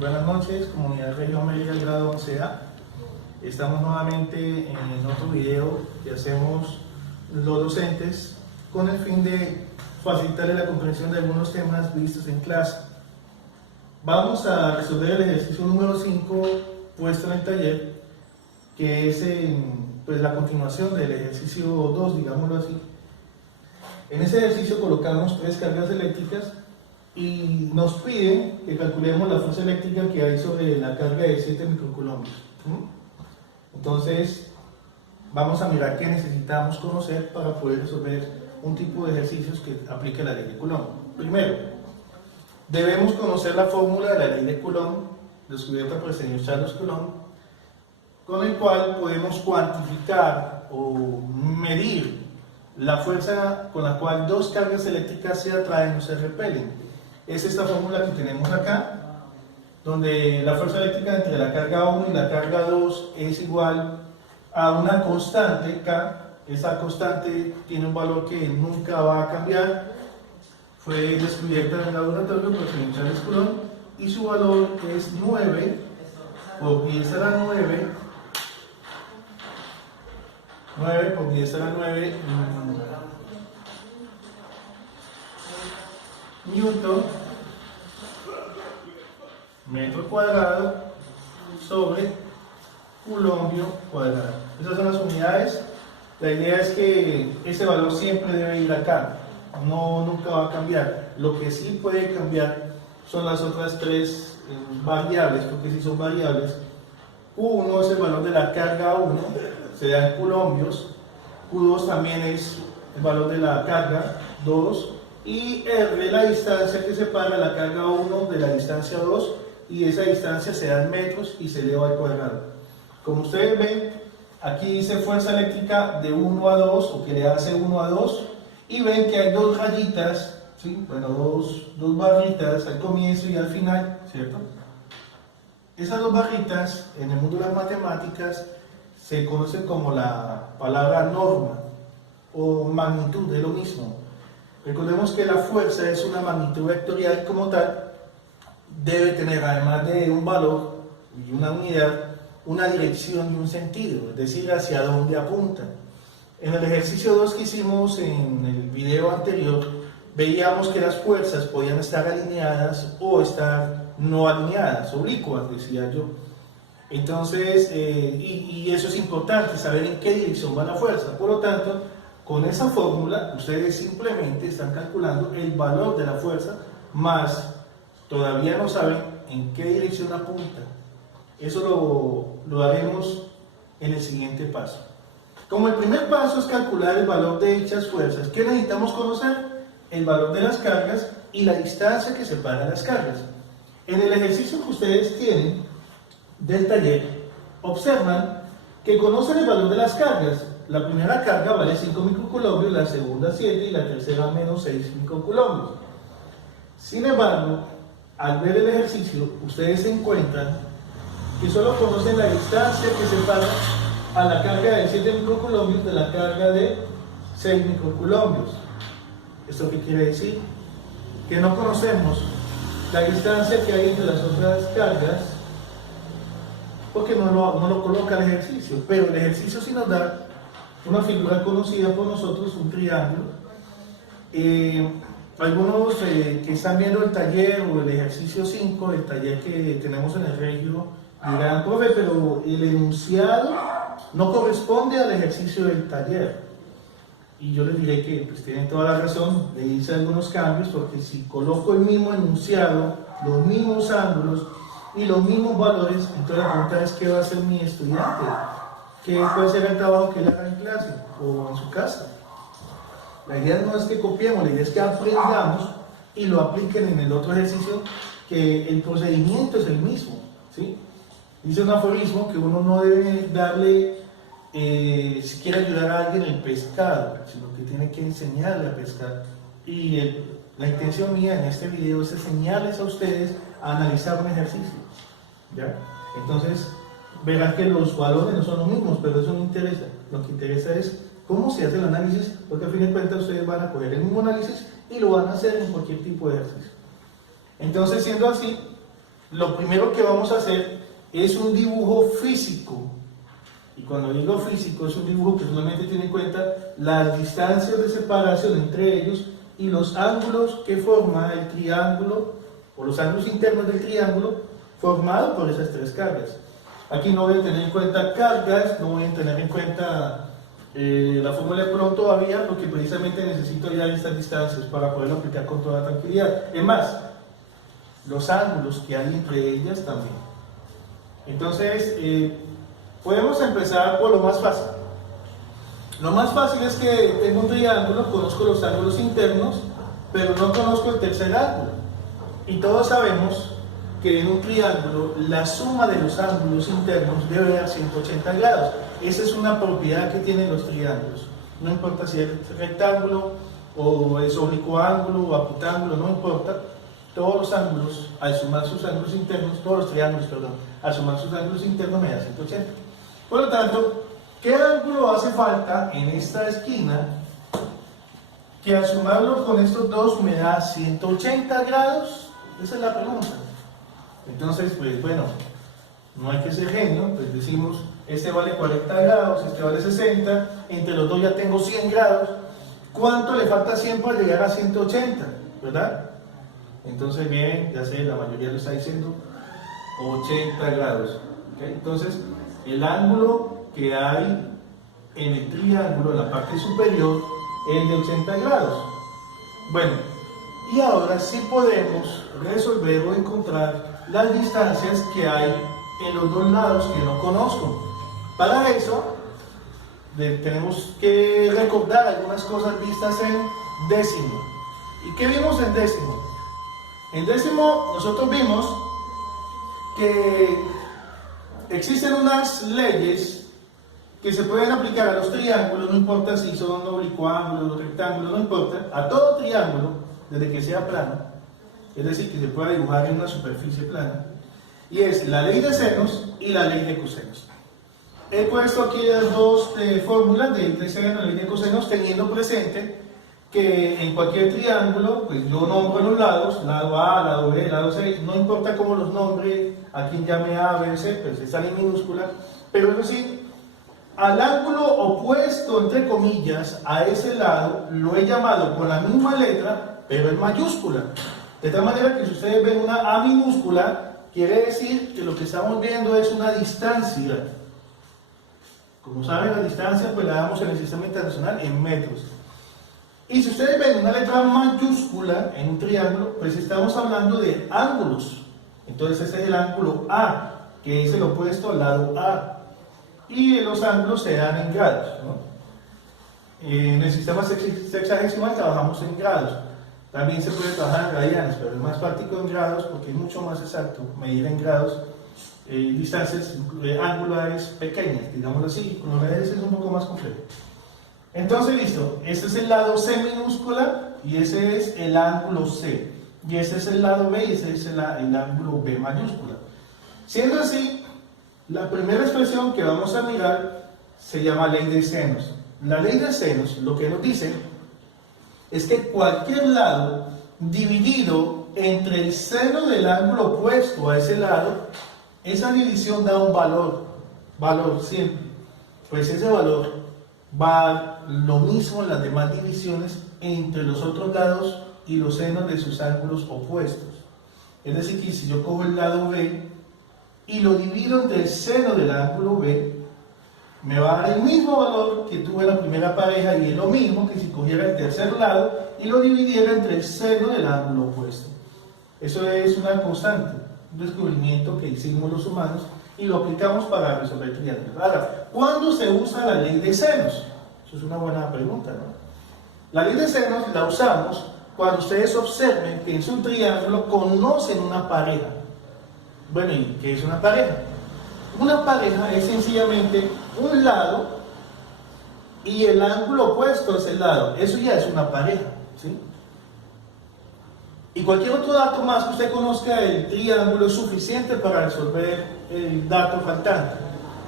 buenas noches, comunidad Región Mérida, grado 11A. Estamos nuevamente en otro video que hacemos los docentes con el fin de facilitarle la comprensión de algunos temas vistos en clase. Vamos a resolver el ejercicio número 5 puesto en el taller, que es pues, la continuación del ejercicio 2, digámoslo así. En ese ejercicio colocamos 3 cargas eléctricas y nos piden que calculemos la fuerza eléctrica que hay sobre la carga de 7 microcoulombios. Entonces, vamos a mirar qué necesitamos conocer para poder resolver un tipo de ejercicios que aplique la ley de Coulomb. Primero, debemos conocer la fórmula de la ley de Coulomb, descubierta por el señor Charles Coulomb, con el cual podemos cuantificar o medir la fuerza con la cual 2 cargas eléctricas se atraen o se repelen. Es esta fórmula que tenemos acá, donde la fuerza eléctrica entre la carga 1 y la carga 2 es igual a una constante K. Esa constante tiene un valor que nunca va a cambiar. Fue descubierta en el laboratorio por el señor Charles Coulomb y su valor es 9 por 10 a la 9 por 10 a la 9 newton metro cuadrado sobre coulombio cuadrado. Esas son las unidades. La idea es que ese valor siempre debe ir acá, nunca va a cambiar. Lo que sí puede cambiar son las otras 3 variables, porque si son variables, Q1 es el valor de la carga 1, se da en coulombios, Q2 también es el valor de la carga 2, y R la distancia que separa la carga 1 de la distancia 2, y esa distancia se da en metros y se eleva al cuadrado. Como ustedes ven, aquí dice fuerza eléctrica de 1 a 2, o que le hace 1 a 2, y ven que hay 2 rayitas, ¿sí? Bueno, dos barritas al comienzo y al final, ¿cierto? Esas 2 barritas, en el mundo de las matemáticas, se conocen como la palabra norma o magnitud, es lo mismo. Recordemos que la fuerza es una magnitud vectorial como tal, debe tener además de un valor y una unidad, una dirección y un sentido, es decir, hacia dónde apunta. En el ejercicio 2 que hicimos en el video anterior, veíamos que las fuerzas podían estar alineadas o estar no alineadas, oblicuas, decía yo. Entonces, y eso es importante, saber en qué dirección va la fuerza. Por lo tanto, con esa fórmula, ustedes simplemente están calculando el valor de la fuerza, más todavía no saben en qué dirección apunta. Eso lo haremos en el siguiente paso. Como el primer paso es calcular el valor de dichas fuerzas, ¿qué necesitamos conocer? El valor de las cargas y la distancia que separa las cargas. En el ejercicio que ustedes tienen del taller, observan que conocen el valor de las cargas. La primera carga vale 5 microcoulombios, la segunda 7 y la tercera menos 6 microcoulombios. Sin embargo, al ver el ejercicio, ustedes se encuentran que solo conocen la distancia que separa a la carga de 7 microcoulombios de la carga de 6 microcoulombios. ¿Esto qué quiere decir? Que no conocemos la distancia que hay entre las otras cargas, porque no lo coloca el ejercicio, pero el ejercicio sí nos da una figura conocida por nosotros, un triángulo. Algunos que están viendo el taller o el ejercicio 5, el taller que tenemos en el regio, dirán, profe, pero el enunciado no corresponde al ejercicio del taller. Y yo les diré que pues, tienen toda la razón, le hice algunos cambios, porque si coloco el mismo enunciado, los mismos ángulos y los mismos valores, entonces la pregunta es ¿qué va a hacer mi estudiante? ¿Qué puede ser el trabajo que él haga en clase o en su casa? La idea no es que copiemos, la idea es que aprendamos y lo apliquen en el otro ejercicio, que el procedimiento es el mismo, ¿sí? Dice un aforismo que uno no debe darle, si quiere ayudar a alguien el pescado, sino que tiene que enseñarle a pescar. Y la intención mía en este video es enseñarles a ustedes a analizar un ejercicio, ¿ya? Entonces, verán que los valores no son los mismos, pero eso no interesa. Lo que interesa es cómo se hace el análisis, porque a fin de cuentas ustedes van a coger el mismo análisis y lo van a hacer en cualquier tipo de ejercicio. Entonces, siendo así, lo primero que vamos a hacer es un dibujo físico. Y cuando digo físico, es un dibujo que solamente tiene en cuenta las distancias de separación entre ellos y los ángulos que forma el triángulo, o los ángulos internos del triángulo, formado por esas tres cargas. Aquí no voy a tener en cuenta cargas, no voy a tener en cuenta la fórmula de Coulomb todavía, porque precisamente necesito ya estas distancias para poderlo aplicar con toda tranquilidad. Es más, los ángulos que hay entre ellas también. Entonces, podemos empezar por lo más fácil. Lo más fácil es que tengo un triángulo, conozco los ángulos internos, pero no conozco el tercer ángulo. Y todos sabemos que en un triángulo la suma de los ángulos internos debe dar 180 grados. Esa es una propiedad que tienen los triángulos. No importa si es rectángulo o es oblicuo ángulo o apitángulo, no importa. Todos los ángulos, al sumar sus ángulos internos, todos los triángulos, perdón, al sumar sus ángulos internos me da 180. Por lo tanto, ¿qué ángulo hace falta en esta esquina que al sumarlo con estos dos me da 180 grados? Esa es la pregunta. Entonces, pues bueno, no hay que ser genio, pues decimos, este vale 40 grados, este vale 60, entre los dos ya tengo 100 grados. ¿Cuánto le falta a 100 para llegar a 180? ¿Verdad? Entonces, bien, ya sé, la mayoría lo está diciendo, 80 grados. ¿Okay? Entonces, el ángulo que hay en el triángulo, en la parte superior, es de 80 grados. Bueno, y ahora sí podemos resolver o encontrar las distancias que hay en los dos lados que no conozco. Para eso, tenemos que recordar algunas cosas vistas en décimo. ¿Y qué vimos en décimo? En décimo nosotros vimos que existen unas leyes que se pueden aplicar a los triángulos, no importa si son oblicuángulos, rectángulos, no importa, a todo triángulo, desde que sea plano, es decir, que se pueda dibujar en una superficie plana, y es la ley de senos y la ley de cosenos. He puesto aquí las dos fórmulas de ley de senos y ley de cosenos, teniendo presente que en cualquier triángulo, pues yo nombro los lados, lado A, lado B, lado C, no importa cómo los nombre, a quien llame A, B, C, pues están en minúscula, pero es decir, al ángulo opuesto, entre comillas, a ese lado, lo he llamado con la misma letra, pero en mayúscula. De tal manera que si ustedes ven una A minúscula, quiere decir que lo que estamos viendo es una distancia. Como saben, la distancia pues la damos en el sistema internacional en metros. Y si ustedes ven una letra mayúscula en un triángulo, pues estamos hablando de ángulos. Entonces ese es el ángulo A, que es el opuesto al lado A. Y los ángulos se dan en grados, ¿no? En el sistema sexagesimal trabajamos en grados. También se puede trabajar en radianes, pero es más práctico en grados porque es mucho más exacto medir en grados distancias angulares pequeñas, digámoslo así. Con los radianes es un poco más complejo. Entonces, listo, este es el lado C minúscula y ese es el ángulo C. Y ese es el lado B y ese es el ángulo B mayúscula. Siendo así, la primera expresión que vamos a mirar se llama ley de senos. La ley de senos lo que nos dice es que cualquier lado dividido entre el seno del ángulo opuesto a ese lado, esa división da un valor siempre. Pues ese valor va a dar lo mismo en las demás divisiones entre los otros lados y los senos de sus ángulos opuestos. Es decir, que si yo cojo el lado B y lo divido entre el seno del ángulo B, me va a dar el mismo valor que tuve en la primera pareja y es lo mismo que si cogiera el tercer lado y lo dividiera entre el seno del ángulo opuesto. Eso es una constante, un descubrimiento que hicimos los humanos y lo aplicamos para resolver triángulos. Ahora, ¿cuándo se usa la ley de senos? Eso es una buena pregunta, ¿no? La ley de senos la usamos cuando ustedes observen que en su triángulo conocen una pareja. Bueno, ¿y qué es una pareja? Una pareja es sencillamente un lado y el ángulo opuesto es el lado. Eso ya es una pareja, ¿sí? Y cualquier otro dato más que usted conozca del triángulo es suficiente para resolver el dato faltante.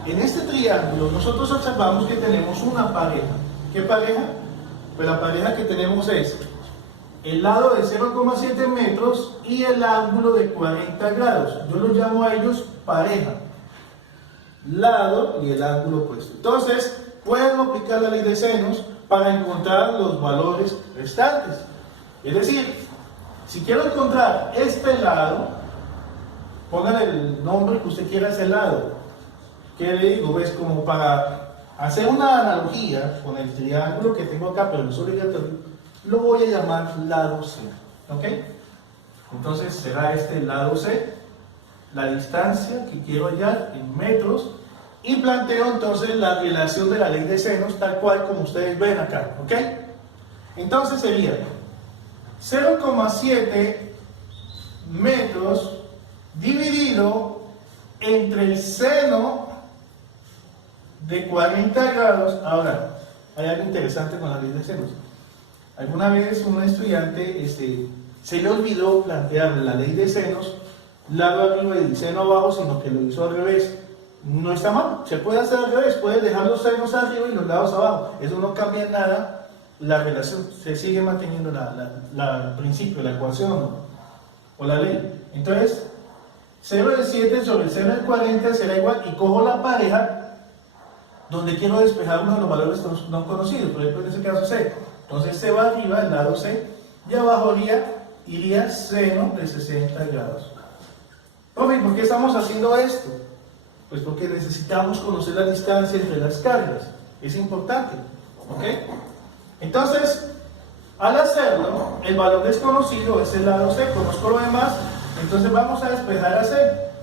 En este triángulo nosotros observamos que tenemos una pareja. ¿Qué pareja? Pues la pareja que tenemos es el lado de 0,7 metros y el ángulo de 40 grados. Yo los llamo a ellos pareja. Lado y el ángulo opuesto. Entonces, pueden aplicar la ley de senos para encontrar los valores restantes. Es decir, si quiero encontrar este lado, pongan el nombre que usted quiera a ese lado. ¿Qué le digo? Ves, como para hacer una analogía con el triángulo que tengo acá, pero no es obligatorio, lo voy a llamar lado C. ¿Ok? Entonces será este lado C, la distancia que quiero hallar en metros, y planteo entonces la relación de la ley de senos tal cual como ustedes ven acá. ¿Ok? Entonces sería 0,7 metros dividido entre el seno de 40 grados. Ahora, hay algo interesante con la ley de senos. Alguna vez un estudiante se le olvidó plantear la ley de senos lado arriba y seno abajo, sino que lo hizo al revés. No está mal, se puede hacer al revés, puedes dejar los senos arriba y los lados abajo. Eso no cambia en nada la relación, se sigue manteniendo el principio, la ecuación o la ley. Entonces, 0 de 7 sobre 0 de 40 será igual, y cojo la pareja donde quiero despejar uno de los valores no conocidos, por ejemplo en este caso C. Entonces C va arriba, el lado C, y abajo iría seno de 60 grados. Profe, ¿por qué estamos haciendo esto? Pues porque necesitamos conocer la distancia entre las cargas, es importante. ¿Ok? Entonces, al hacerlo, el valor desconocido es el lado C, conozco lo demás, entonces vamos a despejar a C,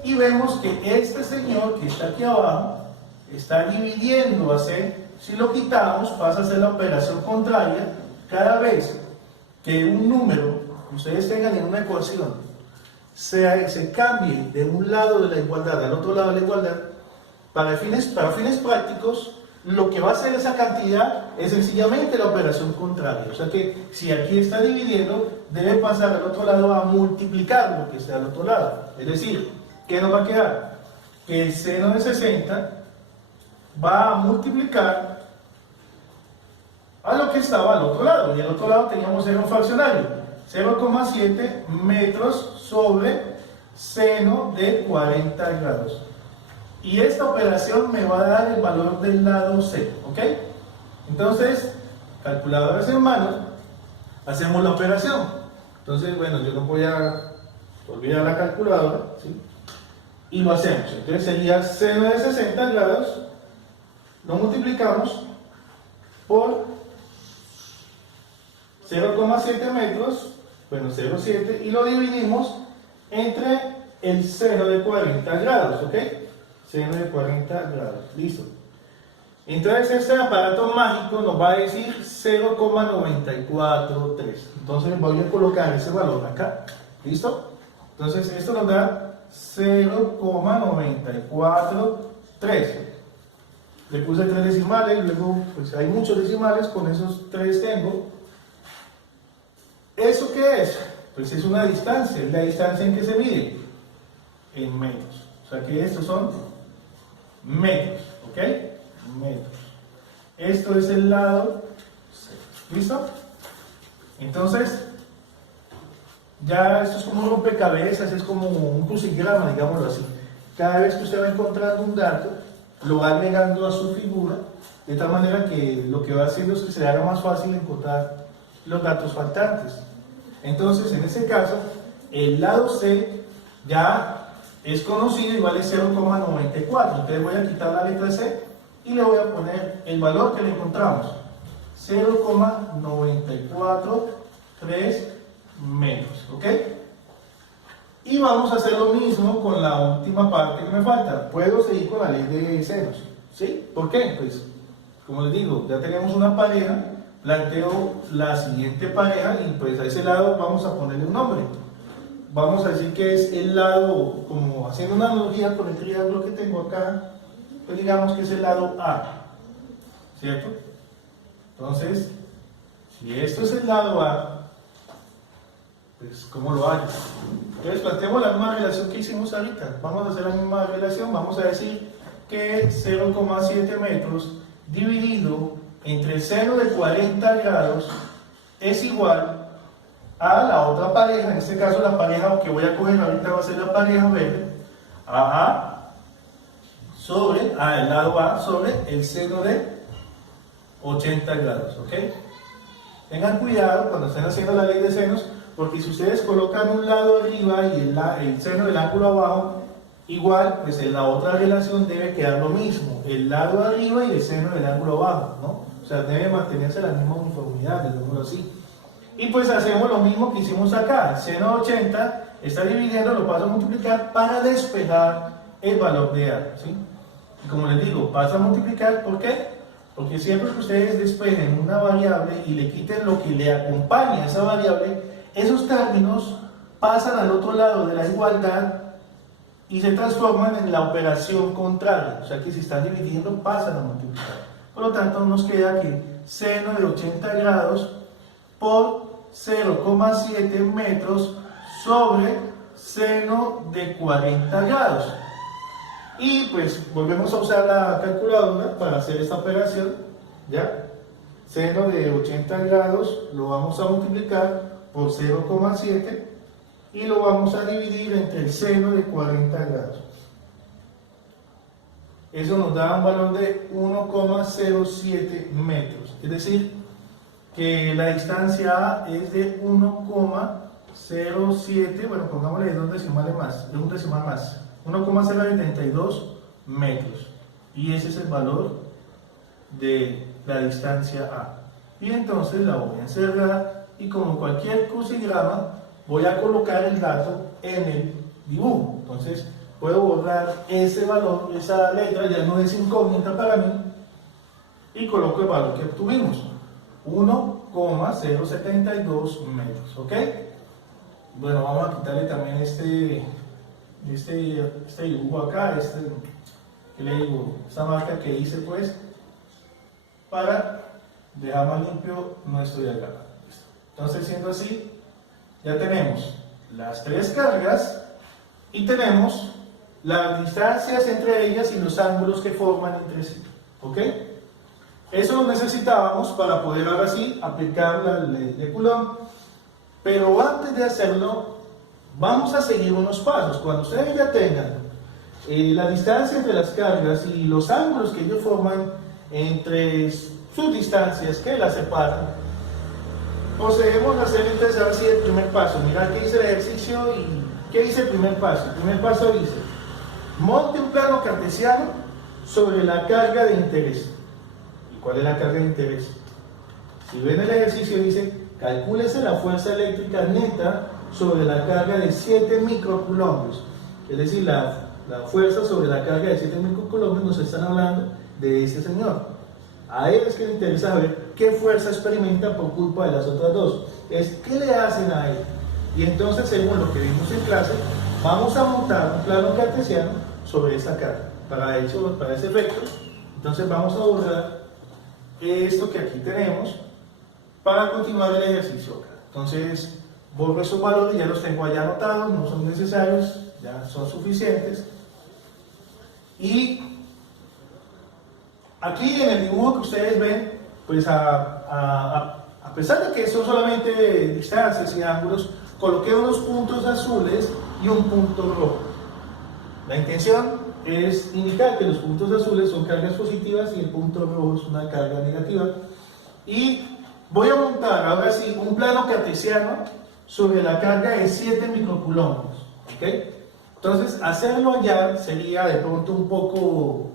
y vemos que este señor que está aquí abajo está dividiendo a C. Si lo quitamos, pasa a ser la operación contraria. Cada vez que un número que ustedes tengan en una ecuación se cambie de un lado de la igualdad al otro lado de la igualdad, para fines prácticos, lo que va a hacer esa cantidad es sencillamente la operación contraria. O sea que si aquí está dividiendo, debe pasar al otro lado a multiplicar lo que está al otro lado. Es decir, ¿qué nos va a quedar? Que el seno de 60 va a multiplicar a lo que estaba al otro lado. Y al otro lado teníamos seno fraccionario. 0,7 metros sobre seno de 40 grados. Y esta operación me va a dar el valor del lado C, ¿ok? Entonces, calculadoras en mano, hacemos la operación. Entonces, bueno, yo no voy a olvidar la calculadora, ¿sí? Y lo hacemos. Entonces sería seno de 60 grados, lo multiplicamos por 0,7 metros, bueno, 0,7, y lo dividimos entre el seno de 40 grados, ¿ok? Seno de 40 grados, listo. Entonces este aparato mágico nos va a decir 0,943. Entonces voy a colocar ese valor acá, ¿listo? Entonces esto nos da 0,943. Le puse 3 decimales, luego pues hay muchos decimales, con esos 3 tengo. ¿Eso qué es? Pues es una distancia, es la distancia en que se mide, en metros. O sea que estos son metros, ¿ok? Metros. Esto es el lado C. ¿Listo? Entonces, ya esto es como un rompecabezas, es como un crucigrama, digámoslo así. Cada vez que usted va encontrando un dato, lo va agregando a su figura, de tal manera que lo que va haciendo es que se le haga más fácil encontrar los datos faltantes. Entonces, en este caso, el lado C ya es conocido y vale 0,94. Entonces voy a quitar la letra C y le voy a poner el valor que le encontramos, 0,943 metros, ¿ok? Y vamos a hacer lo mismo con la última parte que me falta. Puedo seguir con la ley de senos, ¿sí? ¿Por qué? Pues, como les digo, ya tenemos una pareja, planteo la siguiente pareja y pues a ese lado vamos a ponerle un nombre. Vamos a decir que es el lado, como haciendo una analogía con el triángulo que tengo acá, pues digamos que es el lado A, ¿cierto? Entonces, si esto es el lado A, pues ¿cómo lo hallo? Entonces planteamos la misma relación que hicimos ahorita. Vamos a hacer la misma relación, vamos a decir que 0,7 metros dividido entre el seno de 40 grados es igual a la otra pareja, en este caso la pareja que voy a coger ahorita va a ser la pareja verde, a sobre, el lado A sobre el seno de 80 grados, ¿ok? Tengan cuidado cuando estén haciendo la ley de senos, porque si ustedes colocan un lado arriba y el seno del ángulo abajo, igual, pues en la otra relación debe quedar lo mismo, el lado arriba y el seno del ángulo abajo, ¿no? O sea, debe mantenerse la misma uniformidad, digámoslo así. Y pues hacemos lo mismo que hicimos acá, el seno de 80 está dividiendo, lo paso a multiplicar para despejar el valor de A, ¿sí? Y como les digo, paso a multiplicar, ¿por qué? Porque siempre que ustedes despejen una variable y le quiten lo que le acompaña a esa variable, esos términos pasan al otro lado de la igualdad y se transforman en la operación contraria. O sea que si están dividiendo, pasan a multiplicar. Por lo tanto, nos queda que seno de 80 grados por 0,7 metros sobre seno de 40 grados. Y pues volvemos a usar la calculadora para hacer esta operación, ¿ya? Seno de 80 grados lo vamos a multiplicar por 0,7 y lo vamos a dividir entre el seno de 40 grados. Eso nos da un valor de 1,07 metros, es decir, que la distancia A es de 1,07, bueno, pongámosle dos decimales más, de un decimal más, 1,072 metros. Y ese es el valor de la distancia A. Y entonces la voy a encerrar y como cualquier crucigrama voy a colocar el dato en el dibujo. Entonces puedo borrar ese valor, esa letra ya no es incógnita para mí y coloco el valor que obtuvimos, 1,072 metros, ¿ok? Bueno, vamos a quitarle también este dibujo acá, ¿qué le digo? Esta marca que hice pues, para dejar más limpio nuestro diagrama. Entonces, siendo así, ya tenemos las tres cargas y tenemos las distancias entre ellas y los ángulos que forman entre sí, ¿ok? Eso lo necesitábamos para poder ahora sí aplicar la ley de Coulomb, pero antes de hacerlo, vamos a seguir unos pasos. Cuando ustedes ya tengan la distancia entre las cargas y los ángulos que ellos forman entre sus distancias que las separan, procedemos a hacer entonces ahora sí el primer paso. Mirad que hice el ejercicio y ¿qué dice el primer paso? El primer paso dice, monte un plano cartesiano sobre la carga de interés. ¿Y cuál es la carga de interés? Si ven el ejercicio dice, calcúlese la fuerza eléctrica neta sobre la carga de 7 microcoulombios. Es decir, la fuerza sobre la carga de 7 microcoulombios nos están hablando de ese señor. A él es que le interesa saber qué fuerza experimenta por culpa de las otras dos. Es qué le hacen a él. Y entonces, según lo que vimos en clase, vamos a montar un plano cartesiano sobre esa carga. Para ese efecto, entonces vamos a borrar esto que aquí tenemos para continuar el ejercicio acá. Entonces, borro esos valores, ya los tengo allá anotados, no son necesarios, ya son suficientes. Y aquí en el dibujo que ustedes ven, pues a pesar de que son solamente distancias y ángulos, coloqué unos puntos azules y un punto rojo. La intención es indicar que los puntos azules son cargas positivas y el punto rojo es una carga negativa. Y voy a montar ahora sí un plano cartesiano sobre la carga de 7 microcoulombios, ¿ok? Entonces, hacerlo allá sería de pronto un poco,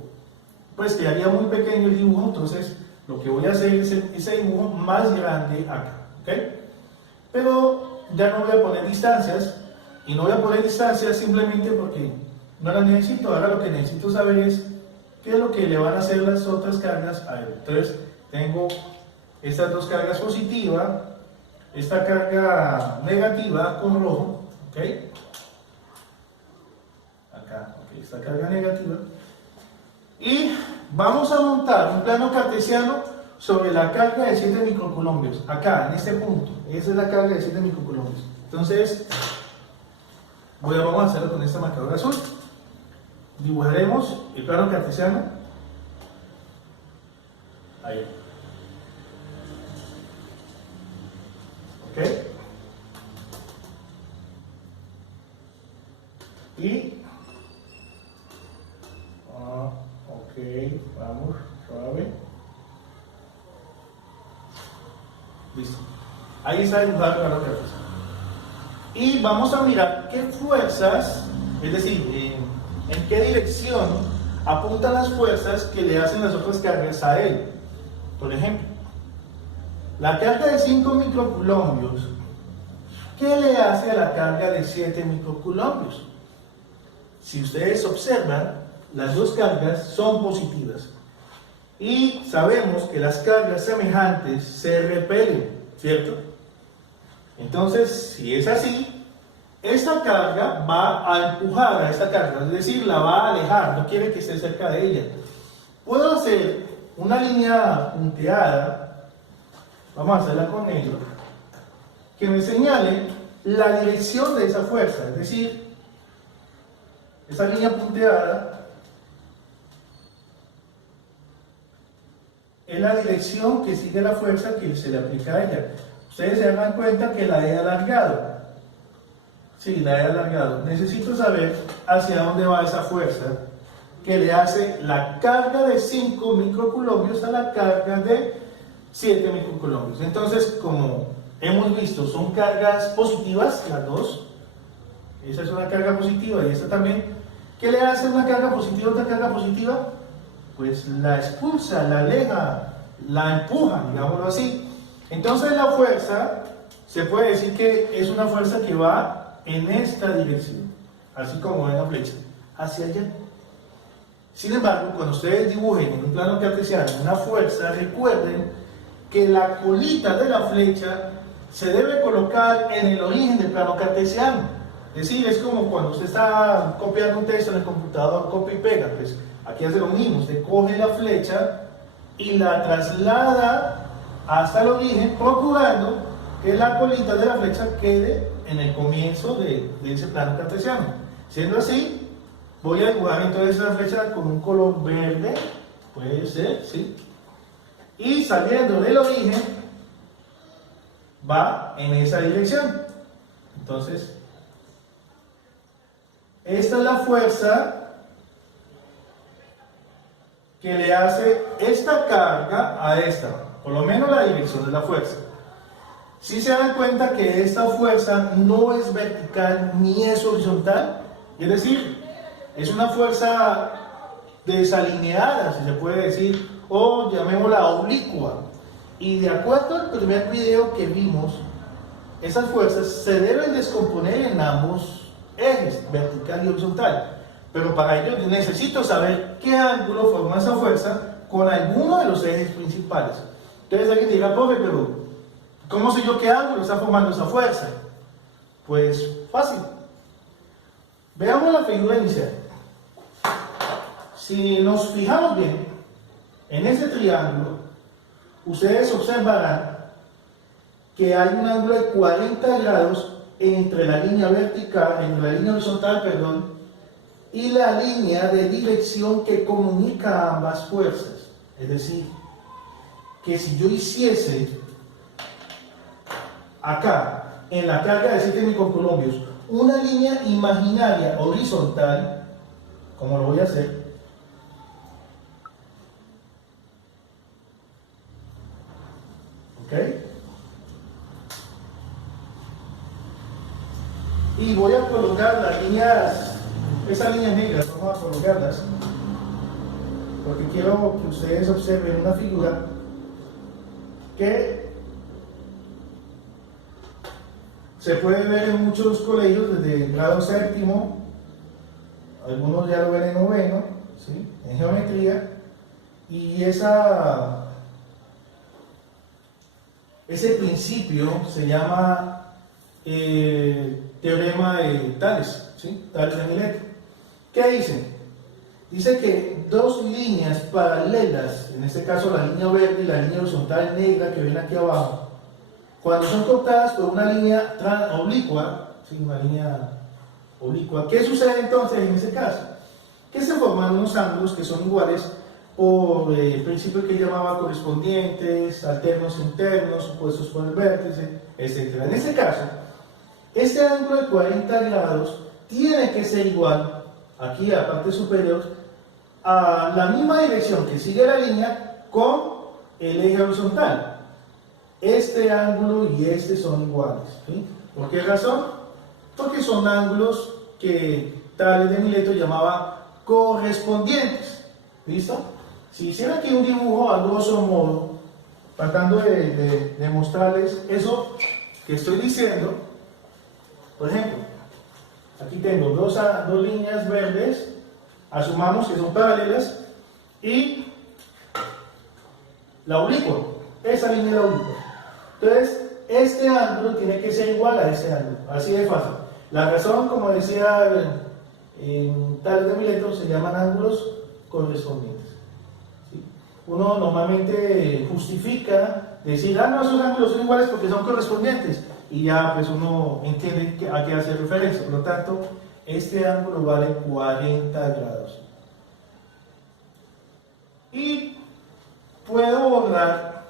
pues quedaría muy pequeño el dibujo, entonces lo que voy a hacer es ese dibujo más grande acá, ¿ok? Pero ya no voy a poner distancias, y no voy a poner distancias simplemente porque no las necesito. Ahora lo que necesito saber es qué es lo que le van a hacer las otras cargas a él. Entonces, tengo estas dos cargas positivas, esta carga negativa con rojo, ¿ok? Acá, ok, esta carga negativa. Y vamos a montar un plano cartesiano sobre la carga de 7 microcoulombios, acá, en este punto. Esa es la carga de 7 microcoulombios. Entonces, vamos a hacerlo con este marcador azul. Dibujaremos el plano cartesiano. Ahí. ¿Ok? vamos, suave. Listo. Ahí está dibujado el plano cartesiano. Y vamos a mirar qué fuerzas, es decir, en qué dirección apuntan las fuerzas que le hacen las otras cargas a él. Por ejemplo, la carga de 5 microcoulombios, ¿qué le hace a la carga de 7 microcoulombios? Si ustedes observan, las dos cargas son positivas. Y sabemos que las cargas semejantes se repelen, ¿cierto? Entonces, si es así, esta carga va a empujar a esta carga, es decir, la va a alejar, no quiere que esté cerca de ella. Puedo hacer una línea punteada, vamos a hacerla con negro, que me señale la dirección de esa fuerza, es decir, esa línea punteada es la dirección que sigue la fuerza que se le aplica a ella. Ustedes se dan cuenta que la he alargado. Sí, la he alargado. Necesito saber hacia dónde va esa fuerza que le hace la carga de 5 microcoulombios a la carga de 7 microcoulombios. Entonces, como hemos visto, son cargas positivas, las dos. Esa es una carga positiva y esta también. ¿Qué le hace una carga positiva a otra carga positiva? Pues la expulsa, la aleja, la empuja, digámoslo así. Entonces la fuerza, se puede decir que es una fuerza que va en esta dirección, así como en la flecha, hacia allá. Sin embargo, cuando ustedes dibujen en un plano cartesiano una fuerza, recuerden que la colita de la flecha se debe colocar en el origen del plano cartesiano. Es decir, es como cuando usted está copiando un texto en el computador, copia y pega, pues aquí hace lo mismo, usted coge la flecha y la traslada hasta el origen, procurando que la colita de la flecha quede en el comienzo de ese plano cartesiano. Siendo así, voy a dibujar entonces la flecha con un color verde, puede ser, ¿sí? Y saliendo del origen, va en esa dirección. Entonces, esta es la fuerza que le hace esta carga a esta, por lo menos la dirección de la fuerza. Si se dan cuenta que esta fuerza no es vertical ni es horizontal, es decir, es una fuerza desalineada, si se puede decir, o llamémosla oblicua. Y de acuerdo al primer video que vimos, esas fuerzas se deben descomponer en ambos ejes, vertical y horizontal. Pero para ello necesito saber qué ángulo forma esa fuerza con alguno de los ejes principales. Entonces alguien dirá, profe, pero ¿cómo sé yo qué ángulo está formando esa fuerza? Pues fácil. Veamos la figura inicial. Si nos fijamos bien en ese triángulo, ustedes observarán que hay un ángulo de 40 grados entre la línea vertical, entre la línea horizontal, perdón, y la línea de dirección que comunica ambas fuerzas. Es decir, que si yo hiciese acá, en la carga de 7 microcoulombios, una línea imaginaria horizontal, como lo voy a hacer, ¿ok? Y voy a colocar las líneas, esas líneas negras, vamos a colocarlas, porque quiero que ustedes observen una figura que se puede ver en muchos colegios desde el grado séptimo, algunos ya lo ven en noveno, ¿sí? En geometría, y ese principio se llama teorema de Tales, ¿sí? Tales de Mileto. ¿Qué dice? Dice que dos líneas paralelas, en este caso la línea verde y la línea horizontal negra que ven aquí abajo, cuando son cortadas por una línea oblicua, ¿sí? Una línea oblicua, ¿qué sucede entonces en ese caso? Que se forman unos ángulos que son iguales por el principio que llamaba correspondientes, alternos internos, opuestos por el vértice, etc. En este caso, este ángulo de 40 grados tiene que ser igual, aquí a la parte superior, a la misma dirección que sigue la línea con el eje horizontal. Este ángulo y este son iguales. ¿Sí? ¿Por qué razón? Porque son ángulos que Tales de Mileto llamaba correspondientes. ¿Listo? Si hiciera aquí un dibujo a grosso modo, tratando de mostrarles eso que estoy diciendo, por ejemplo, aquí tengo dos líneas verdes, asumamos que son paralelas, y la oblicua, esa línea es la oblicua. Entonces, este ángulo tiene que ser igual a este ángulo, así de fácil. La razón, como decía en Tales de Mileto, se llaman ángulos correspondientes. ¿Sí? Uno normalmente justifica decir, no, esos ángulos son iguales porque son correspondientes, y ya pues uno entiende a qué hace referencia. Por lo tanto, este ángulo vale 40 grados. Y puedo borrar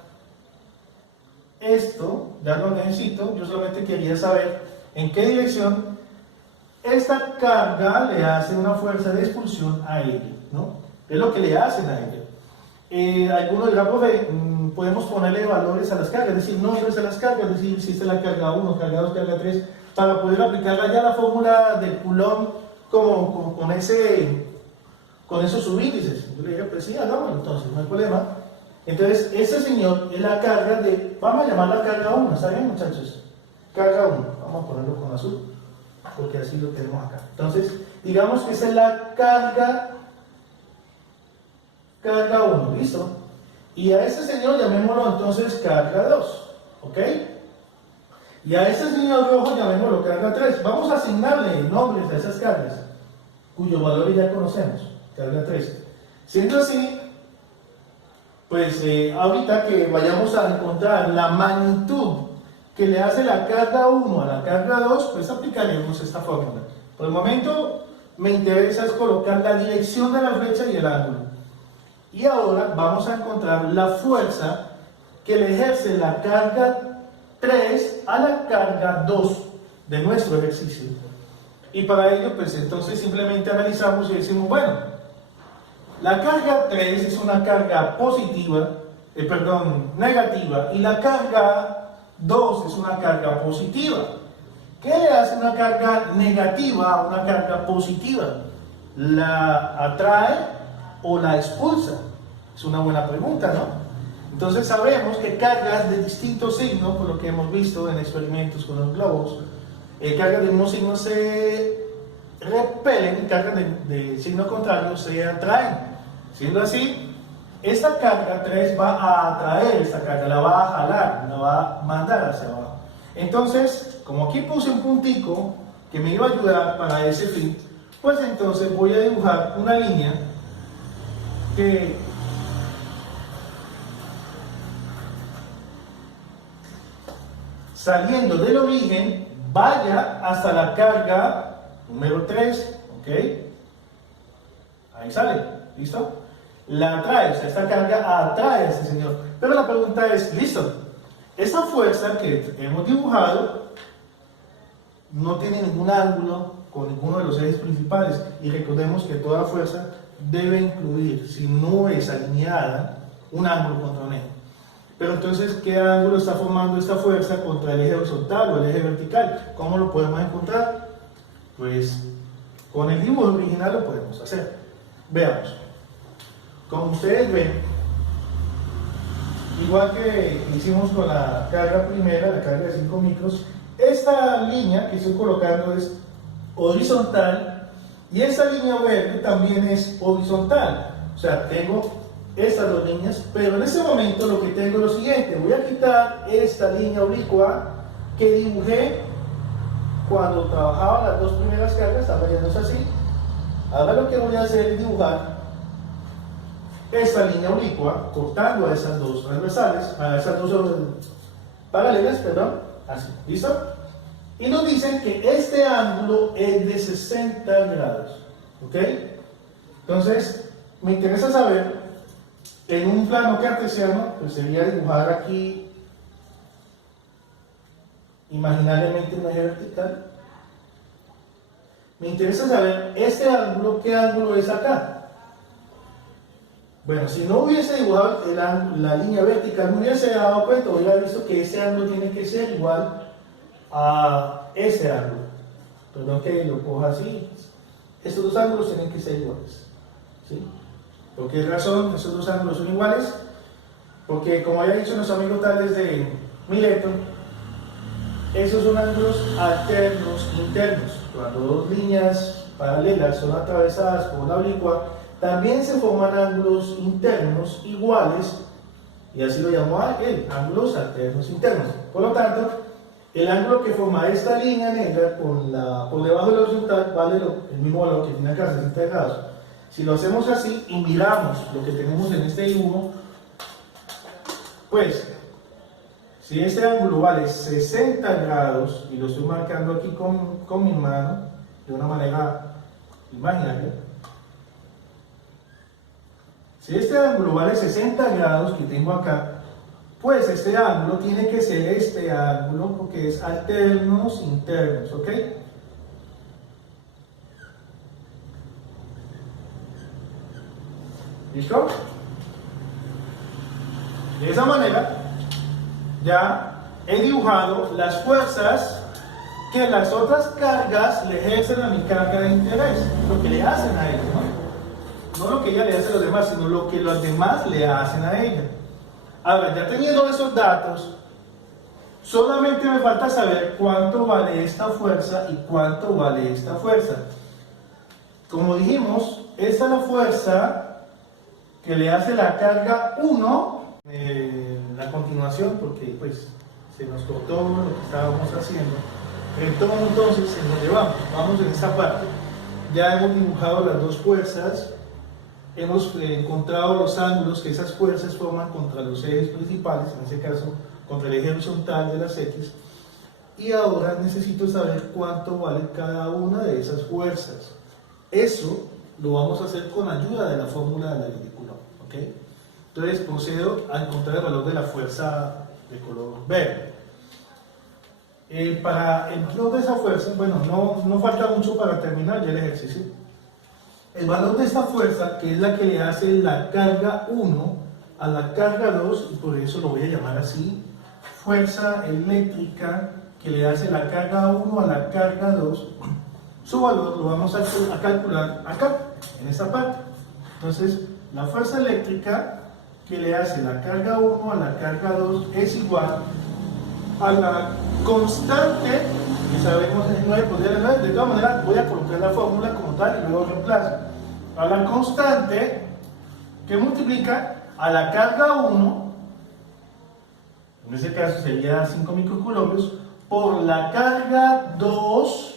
esto, ya no necesito, yo solamente quería saber en qué dirección esta carga le hace una fuerza de expulsión a ella, ¿no? Es lo que le hacen a ella. Algunos dirán, profe, podemos ponerle valores a las cargas, es decir, nombres a las cargas, es decir, existe la carga 1, carga 2, carga 3, para poder aplicar ya la fórmula de Coulomb con esos subíndices. Yo le dije, pues sí, hagámoslo, entonces, no hay problema. Entonces, ese señor es la carga de, vamos a llamarla carga 1, ¿está bien, muchachos? Carga 1, vamos a ponerlo con azul, porque así lo tenemos acá. Entonces, digamos que esa es la carga 1, ¿listo? Y a ese señor llamémoslo entonces carga 2, ¿ok? Y a ese señor rojo llamémoslo carga 3. Vamos a asignarle nombres a esas cargas, cuyos valores ya conocemos, carga 3. Siendo así, pues ahorita que vayamos a encontrar la magnitud que le hace la carga 1 a la carga 2, pues aplicaremos esta fórmula. Por el momento me interesa es colocar la dirección de la flecha y el ángulo. Y ahora vamos a encontrar la fuerza que le ejerce la carga 3 a la carga 2 de nuestro ejercicio. Y para ello, pues entonces simplemente analizamos y decimos, bueno, la carga 3 es una carga negativa, y la carga 2 es una carga positiva. ¿Qué le hace una carga negativa a una carga positiva? ¿La atrae o la expulsa? Es una buena pregunta, ¿no? Entonces sabemos que cargas de distintos signos, por lo que hemos visto en experimentos con los globos, cargas del mismo signo se repelen y cargas de signo contrario se atraen. Siendo así, esta carga 3 va a atraer esta carga, la va a jalar, la va a mandar hacia abajo. Entonces, como aquí puse un puntico que me iba a ayudar para ese fin, pues entonces voy a dibujar una línea que saliendo del origen vaya hasta la carga número 3, ¿ok? Ahí sale, ¿listo? La atrae, o sea, esta carga atrae a ese señor. Pero la pregunta es, ¿listo? Esta fuerza que hemos dibujado no tiene ningún ángulo con ninguno de los ejes principales. Y recordemos que toda fuerza debe incluir, si no es alineada, un ángulo contra un eje. Pero entonces, ¿qué ángulo está formando esta fuerza contra el eje horizontal o el eje vertical? ¿Cómo lo podemos encontrar? Pues con el dibujo original lo podemos hacer. Veamos. Como ustedes ven, igual que hicimos con la carga primera, la carga de 5 micros, esta línea que estoy colocando es horizontal y esta línea verde también es horizontal. O sea, tengo estas dos líneas, pero en este momento lo que tengo es lo siguiente: voy a quitar esta línea oblicua que dibujé cuando trabajaba las dos primeras cargas, está yéndose así. Ahora lo que voy a hacer es dibujar esta línea oblicua cortando a esas dos transversales, a esas dos paralelas, perdón, así, ¿listo? Y nos dicen que este ángulo es de 60 grados, ¿ok? Entonces, me interesa saber, en un plano cartesiano, pues sería dibujar aquí imaginariamente un eje vertical. Me interesa saber este ángulo, ¿qué ángulo es acá? Bueno, si no hubiese dibujado la línea vertical, me hubiese dado cuenta, hubiera visto que ese ángulo tiene que ser igual a ese ángulo. Perdón que lo coja así. Estos dos ángulos tienen que ser iguales. ¿Sí? ¿Por qué razón estos dos ángulos son iguales? Porque, como había dicho nuestro amigo Tales de Mileto, esos son ángulos alternos internos. Cuando dos líneas paralelas son atravesadas por una oblicua, también se forman ángulos internos iguales, y así lo llamó él, ángulos alternos internos. Por lo tanto, el ángulo que forma esta línea negra por debajo de la horizontal vale el mismo valor que tiene acá, 60 grados. Si lo hacemos así y miramos lo que tenemos en este dibujo, pues, si este ángulo vale 60 grados, y lo estoy marcando aquí con mi mano, de una manera imaginaria, si este ángulo vale 60 grados que tengo acá, pues este ángulo tiene que ser este ángulo, porque es alternos internos, ¿ok? ¿Listo? De esa manera, ya he dibujado las fuerzas que las otras cargas le ejercen a mi carga de interés, lo que le hacen a ella, ¿no? No lo que ella le hace a los demás, sino lo que los demás le hacen a ella. Ahora, ya teniendo esos datos, solamente me falta saber cuánto vale esta fuerza y cuánto vale esta fuerza. Como dijimos, esta es la fuerza que le hace la carga 1, la continuación, porque pues se nos cortó lo que estábamos haciendo. Entonces nos llevamos, vamos en esta parte. Ya hemos dibujado las dos fuerzas, hemos encontrado los ángulos que esas fuerzas forman contra los ejes principales, en este caso contra el eje horizontal de las X, y ahora necesito saber cuánto vale cada una de esas fuerzas. Eso lo vamos a hacer con ayuda de la fórmula de la ley de Coulomb, ¿ok? Entonces procedo a encontrar el valor de la fuerza de color verde. Para el valor de esa fuerza, bueno, no falta mucho para terminar ya el ejercicio. El valor de esta fuerza, que es la que le hace la carga 1 a la carga 2, y por eso lo voy a llamar así, fuerza eléctrica que le hace la carga 1 a la carga 2, su valor lo vamos a calcular acá, en esta parte. Entonces, la fuerza eléctrica que le hace la carga 1 a la carga 2 es igual a la constante, que sabemos es 9 por 10 a la 9, de todas maneras voy a colocar la fórmula como tal y luego reemplazo. A la constante que multiplica a la carga 1, en este caso sería 5 microcoulombios, por la carga 2,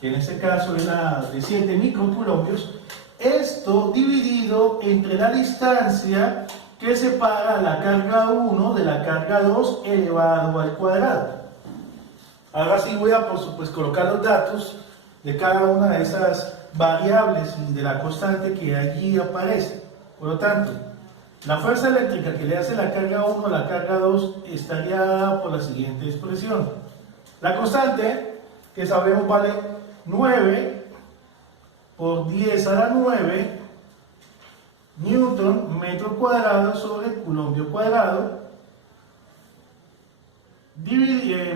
que en este caso es la de 7 microcoulombios, esto dividido entre la distancia que separa la carga 1 de la carga 2 elevado al cuadrado. Ahora sí voy a pues, colocar los datos de cada una de esas variables y de la constante que allí aparece. Por lo tanto, la fuerza eléctrica que le hace la carga 1 a la carga 2 estaría dada por la siguiente expresión. La constante, que sabemos vale 9 por 10 a la 9 Newton metro cuadrado sobre coulombio cuadrado,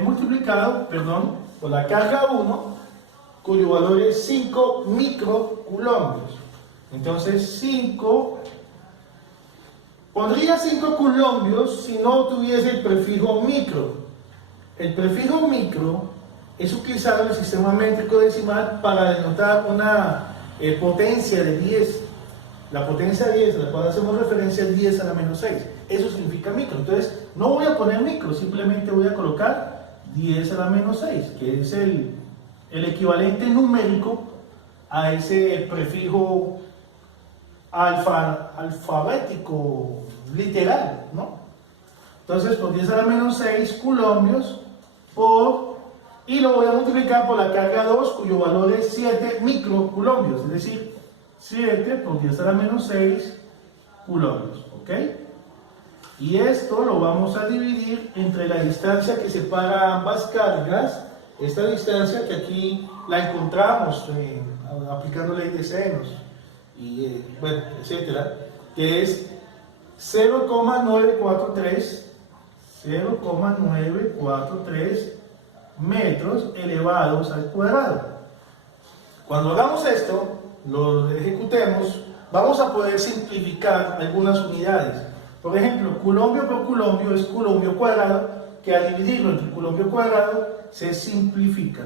multiplicado por la carga 1, cuyo valor es 5 microcoulombios. Entonces 5, pondría 5 coulombios si no tuviese el prefijo micro. El prefijo micro es utilizado en el sistema métrico decimal para denotar una potencia de 10. La potencia 10 a la cual hacemos referencia es 10 a la menos 6. Eso significa micro. Entonces, no voy a poner micro, simplemente voy a colocar 10 a la menos 6, que es el equivalente numérico a ese prefijo alfabético literal, ¿no? Entonces, por 10 a la menos 6 coulombios y lo voy a multiplicar por la carga 2, cuyo valor es 7 microcoulombios, es decir, 7 por 10 a la menos 6 coulombios, ¿ok? Y esto lo vamos a dividir entre la distancia que separa ambas cargas, esta distancia que aquí la encontramos aplicando ley de senos, y bueno, etcétera, que es 0,943 metros elevados al cuadrado. Cuando hagamos esto, lo ejecutemos, vamos a poder simplificar algunas unidades. Por ejemplo, culombio por culombio es culombio cuadrado, que al dividirlo entre culombio cuadrado se simplifica.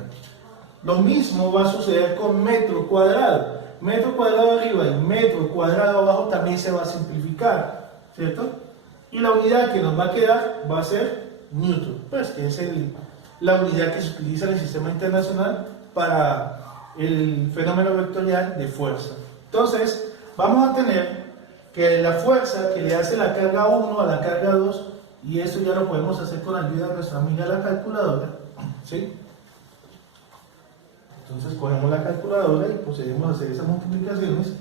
Lo mismo va a suceder con metro cuadrado. Metro cuadrado arriba y metro cuadrado abajo también se va a simplificar, ¿cierto? Y la unidad que nos va a quedar va a ser Newton, pues que es la unidad que se utiliza en el sistema internacional para el fenómeno vectorial de fuerza. Entonces, vamos a tener que la fuerza que le hace la carga 1 a la carga 2, y esto ya lo podemos hacer con ayuda de nuestra amiga la calculadora, ¿sí? Entonces cogemos la calculadora y procedemos a hacer esas multiplicaciones.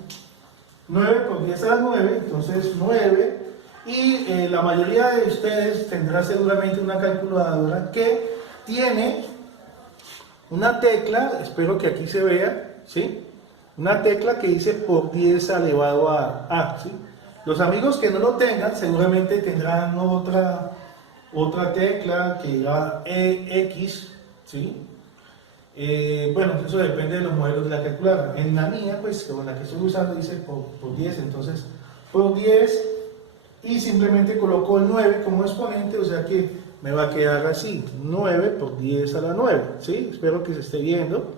9 por 10 a la 9, entonces 9, y la mayoría de ustedes tendrá seguramente una calculadora que tiene una tecla, espero que aquí se vea, ¿sí? Una tecla que dice por 10 elevado a, ¿sí? Los amigos que no lo tengan seguramente tendrán otra tecla que diga EX, ¿sí? Bueno, eso depende de los modelos de la calculadora. En la mía, pues con la que estoy usando, dice por 10, entonces por 10, y simplemente coloco el 9 como exponente, o sea que me va a quedar así, 9 por 10 a la 9, ¿sí? Espero que se esté viendo.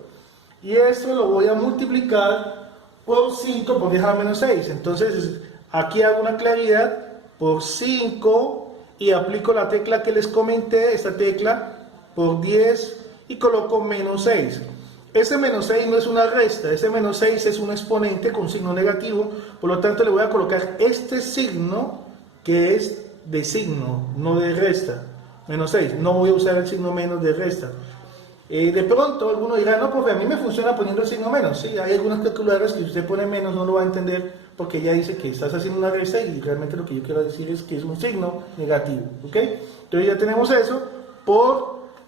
Y esto lo voy a multiplicar por 5 por 10 a la menos 6. Entonces, aquí hago una claridad por 5 y aplico la tecla que les comenté, esta tecla por 10, y coloco menos 6. Ese menos 6 no es una resta, ese menos 6 es un exponente con signo negativo, por lo tanto le voy a colocar este signo que es de signo, no de resta. Menos 6, no voy a usar el signo menos de resta. De pronto alguno dirá, no, porque a mí me funciona poniendo el signo menos. Sí, hay algunas calculadoras que si usted pone menos no lo va a entender, porque ella dice que estás haciendo una resta y realmente lo que yo quiero decir es que es un signo negativo, ¿ok? Entonces ya tenemos eso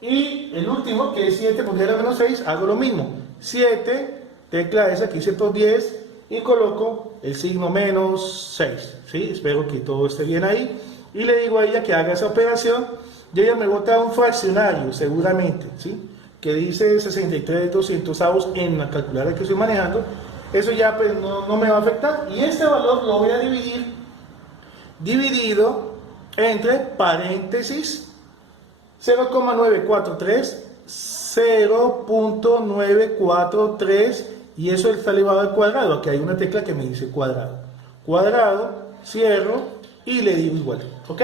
y el último, que es 7 por 10 a la menos 6, hago lo mismo. 7, tecla esa que hice por 10, y coloco el signo menos 6, ¿sí? Espero que todo esté bien ahí. Y le digo a ella que haga esa operación, y ella me bota un fraccionario, seguramente, ¿sí? Que dice 63/200 en la calculadora que estoy manejando. Eso ya pues no me va a afectar, y este valor lo voy a dividido entre paréntesis 0,943, 0.943, y eso está elevado al cuadrado. Aquí hay una tecla que me dice cuadrado, cierro y le digo igual, ¿ok?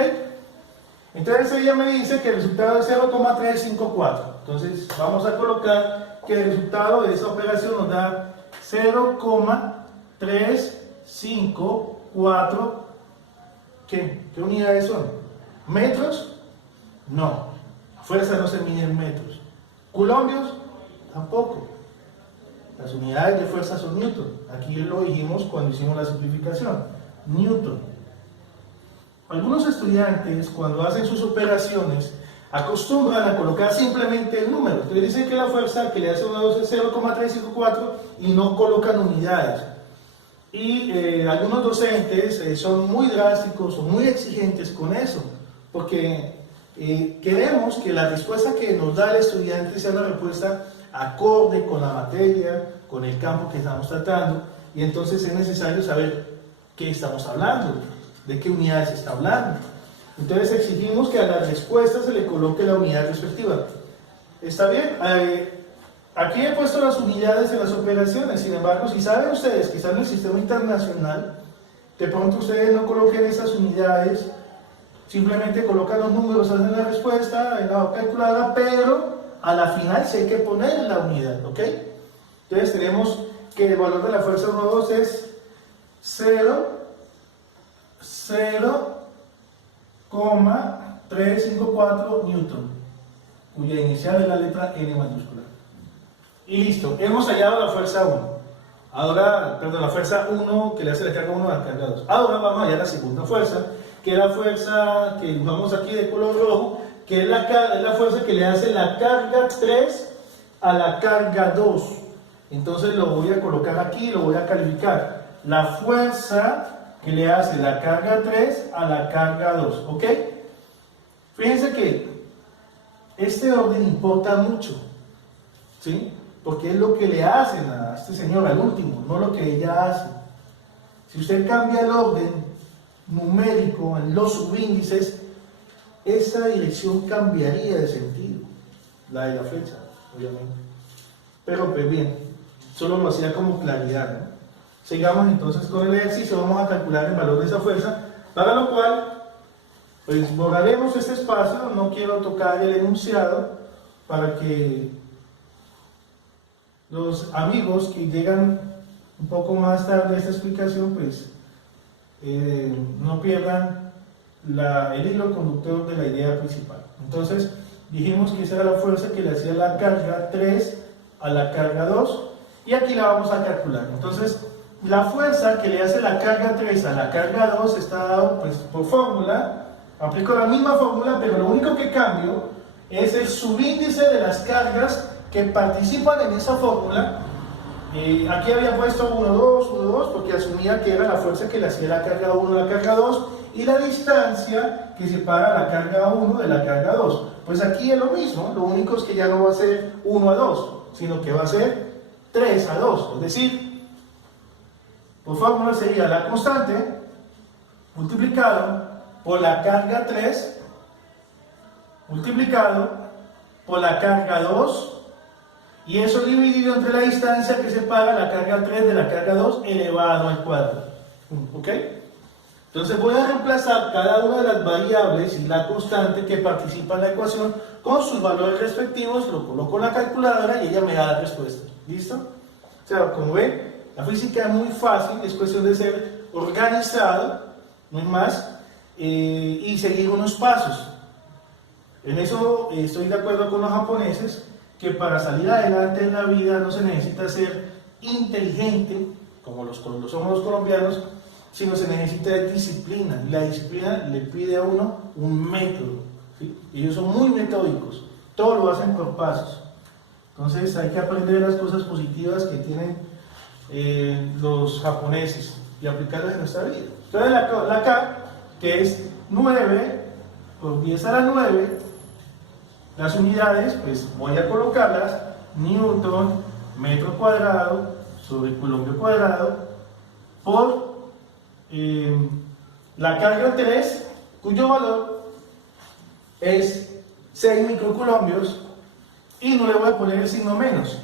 Entonces ella me dice que el resultado es 0,354. Entonces vamos a colocar que el resultado de esa operación nos da 0,354. ¿Qué unidades son? ¿Metros? No. Fuerza no se mide en metros. ¿Culombios? Tampoco. Las unidades de fuerza son Newton. Aquí lo dijimos cuando hicimos la simplificación. Newton. Algunos estudiantes, cuando hacen sus operaciones, acostumbran a colocar simplemente el número. Entonces dicen que la fuerza que le hace una 2 es 0,354 y no colocan unidades. Y algunos docentes son muy drásticos o muy exigentes con eso, porque queremos que la respuesta que nos da el estudiante sea una respuesta acorde con la materia, con el campo que estamos tratando, y entonces es necesario saber qué estamos hablando, de qué unidad se está hablando. Entonces exigimos que a la respuesta se le coloque la unidad respectiva. ¿Está bien? Aquí he puesto las unidades de las operaciones. Sin embargo, si saben ustedes que están en el sistema internacional, de pronto ustedes no coloquen esas unidades, simplemente colocan los números, hacen la respuesta en la calculadora, pero a la final sí hay que poner la unidad, ¿ok? Entonces tenemos que el valor de la fuerza 1,2 es 0,354 Newton, cuya inicial es la letra N mayúscula. Y listo, hemos hallado la fuerza 1. Ahora, perdón, la fuerza 1 que le hace la carga 1 a la carga 2. Ahora vamos a hallar la segunda fuerza, que es la fuerza que dibujamos aquí de color rojo, que es la fuerza que le hace la carga 3 a la carga 2. Entonces lo voy a colocar aquí, lo voy a calificar. La fuerza que le hace la carga 3 a la carga 2, ¿ok? Fíjense que este orden importa mucho, ¿sí? Porque es lo que le hacen a este señor, al último, no lo que ella hace. Si usted cambia el orden numérico en los subíndices, esa dirección cambiaría de sentido, la de la flecha, obviamente. Pero pues bien, solo lo hacía como claridad, ¿no? Sigamos entonces con el ejercicio, vamos a calcular el valor de esa fuerza, para lo cual, pues borraremos este espacio, no quiero tocar el enunciado, para que los amigos que llegan un poco más tarde a esta explicación, pues no pierdan el hilo conductor de la idea principal. Entonces, dijimos que esa era la fuerza que le hacía la carga 3 a la carga 2, y aquí la vamos a calcular. Entonces, la fuerza que le hace la carga 3 a la carga 2 está dado pues, por fórmula. Aplico la misma fórmula, pero lo único que cambio es el subíndice de las cargas que participan en esa fórmula. Aquí había puesto 1, 2, 1, 2, porque asumía que era la fuerza que le hacía la carga 1 a la carga 2 y la distancia que separa la carga 1 de la carga 2. Pues aquí es lo mismo, lo único es que ya no va a ser 1 a 2, sino que va a ser 3 a 2, es decir, por fórmula sería la constante multiplicado por la carga 3 multiplicado por la carga 2 y eso dividido entre la distancia que separa la carga 3 de la carga 2 elevado al cuadrado. ¿Ok? Entonces voy a reemplazar cada una de las variables y la constante que participa en la ecuación con sus valores respectivos, lo coloco en la calculadora y ella me da la respuesta. ¿Listo? O sea, como ven, la física es muy fácil, es cuestión de ser organizado, no es más, y seguir unos pasos. En eso estoy de acuerdo con los japoneses, que para salir adelante en la vida no se necesita ser inteligente, como lo somos los colombianos, sino se necesita disciplina. Y la disciplina le pide a uno un método, ¿sí? Ellos son muy metódicos, todo lo hacen por pasos. Entonces hay que aprender las cosas positivas que tienen los japoneses y aplicarlas en nuestra vida. Entonces la K, que es 9 por 10 a la 9, las unidades, pues voy a colocarlas, newton, metro cuadrado, sobre coulombo cuadrado, por la carga 3, cuyo valor es 6 microcoulombios, y no le voy a poner el signo menos.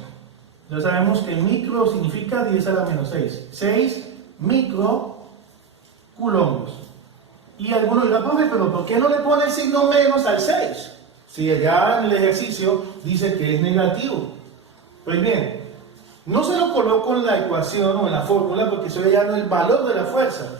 Ya sabemos que micro significa 10 a la menos 6. 6 microcoulombios. Y algunos dirán, profe, pero ¿por qué no le pone el signo menos al 6? Si allá en el ejercicio dice que es negativo. Pues bien, no se lo coloco en la ecuación o en la fórmula porque eso ya no es el valor de la fuerza.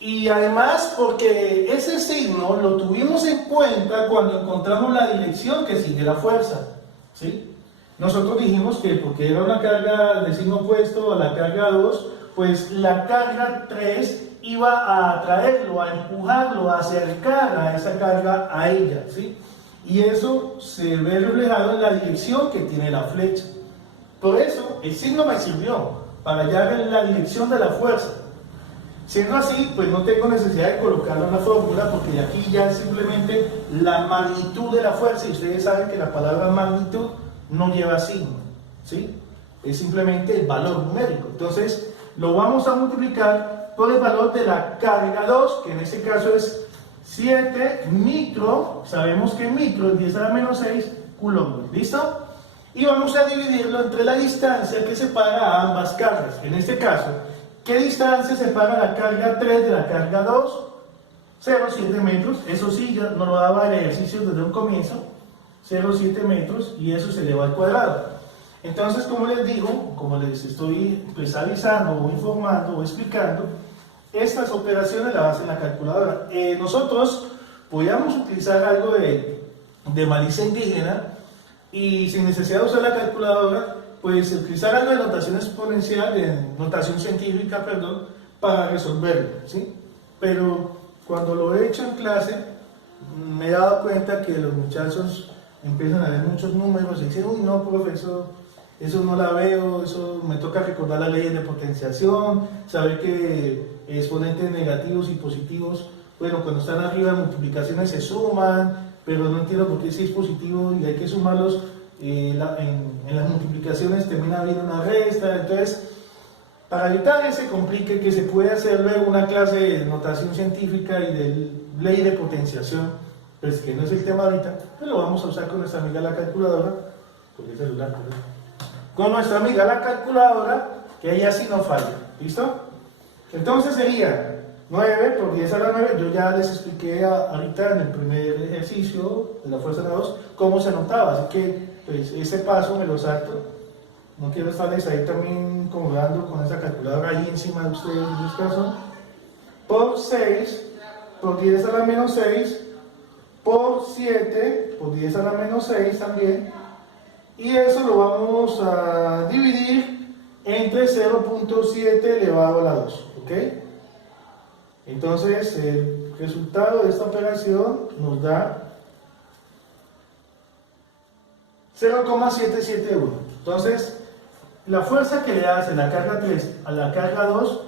Y además porque ese signo lo tuvimos en cuenta cuando encontramos la dirección que sigue la fuerza, ¿sí? Nosotros dijimos que porque era una carga de signo opuesto a la carga 2, pues la carga 3 iba a atraerlo, a empujarlo, a acercar a esa carga a ella, ¿sí? Y eso se ve reflejado en la dirección que tiene la flecha. Por eso el signo me sirvió para hallar la dirección de la fuerza. Siendo así, pues no tengo necesidad de colocarlo en la fórmula porque de aquí ya es simplemente la magnitud de la fuerza, y ustedes saben que la palabra magnitud no lleva signo, ¿sí? Es simplemente el valor numérico. Entonces lo vamos a multiplicar por el valor de la carga 2, que en este caso es 7 micro, sabemos que micro es 10 a la menos 6 coulombos, ¿listo? Y vamos a dividirlo entre la distancia que separa a ambas cargas. En este caso, ¿qué distancia separa la carga 3 de la carga 2? 0,7 metros, eso sí, ya nos lo daba el ejercicio desde un comienzo, 0,7 metros, y eso se eleva al cuadrado. Entonces, como les digo, como les estoy pues avisando o informando o explicando, estas operaciones las hacen la calculadora. Nosotros podíamos utilizar algo de malicia indígena y sin necesidad de usar la calculadora, pues utilizar algo de notación exponencial, de notación científica, perdón, para resolverlo, ¿sí? Pero cuando lo he hecho en clase, me he dado cuenta que los muchachos empiezan a ver muchos números y dicen, uy, no, profesor, eso no la veo, eso me toca recordar las leyes de potenciación, saber que exponentes negativos y positivos, bueno, cuando están arriba de multiplicaciones se suman, pero no entiendo por qué si es positivo y hay que sumarlos, en las multiplicaciones termina habiendo una resta. Entonces, para evitar ese complique, que se puede hacer luego una clase de notación científica y de ley de potenciación, pues que no es el tema ahorita, pero lo vamos a usar con nuestra amiga la calculadora, porque el celular, con nuestra amiga la calculadora, que ella sí no falla. ¿Listo? Entonces sería 9 por 10 a la 9. Yo ya les expliqué ahorita en el primer ejercicio de la fuerza de la 2 cómo se anotaba, así que pues ese paso me lo salto. No quiero estarles ahí también incomodando con esa calculadora ahí encima de ustedes en este caso. Por 6 por 10 a la menos 6 por 7 por 10 a la menos 6 también, y eso lo vamos a dividir entre 0.7 elevado a la 2, ¿ok? Entonces el resultado de esta operación nos da 0,771. Entonces la fuerza que le hace la carga 3 a la carga 2,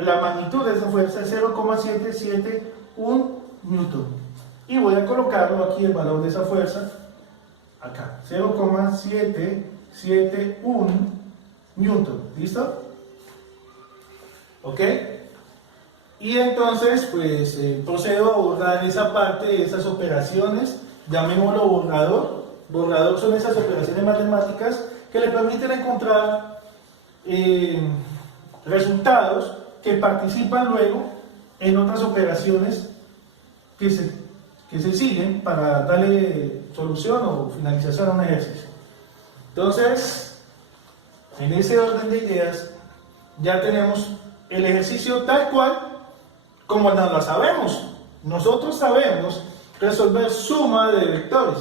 la magnitud de esa fuerza es 0,771 newton. Y voy a colocarlo aquí el valor de esa fuerza, acá, 0,771 newton. ¿Listo? ¿Ok? Y entonces, pues procedo a borrar esa parte, esas operaciones, llamémoslo borrador. Borrador son esas operaciones matemáticas que le permiten encontrar resultados que participan luego en otras operaciones que se siguen para darle solución o finalización a un ejercicio. Entonces, en ese orden de ideas, ya tenemos el ejercicio tal cual como nos lo sabemos. Nosotros sabemos resolver suma de vectores.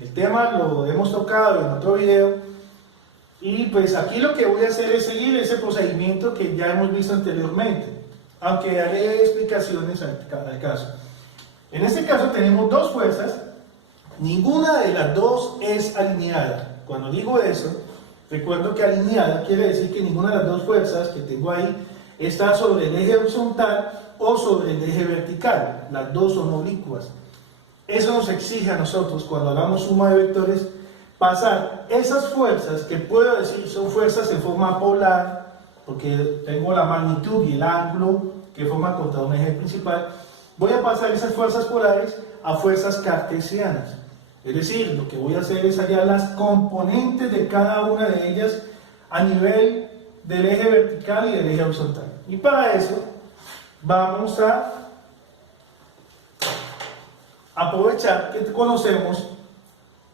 El tema lo hemos tocado en otro video, y pues aquí lo que voy a hacer es seguir ese procedimiento que ya hemos visto anteriormente, aunque haré explicaciones al caso. En este caso tenemos dos fuerzas, ninguna de las dos es alineada. Cuando digo eso, recuerdo que alineada quiere decir que ninguna de las dos fuerzas que tengo ahí está sobre el eje horizontal o sobre el eje vertical, las dos son oblicuas. Eso nos exige a nosotros, cuando hagamos suma de vectores, pasar esas fuerzas, que puedo decir son fuerzas en forma polar, porque tengo la magnitud y el ángulo que forman contra un eje principal, voy a pasar esas fuerzas polares a fuerzas cartesianas. Es decir, lo que voy a hacer es hallar las componentes de cada una de ellas a nivel del eje vertical y del eje horizontal. Y para eso vamos a aprovechar que conocemos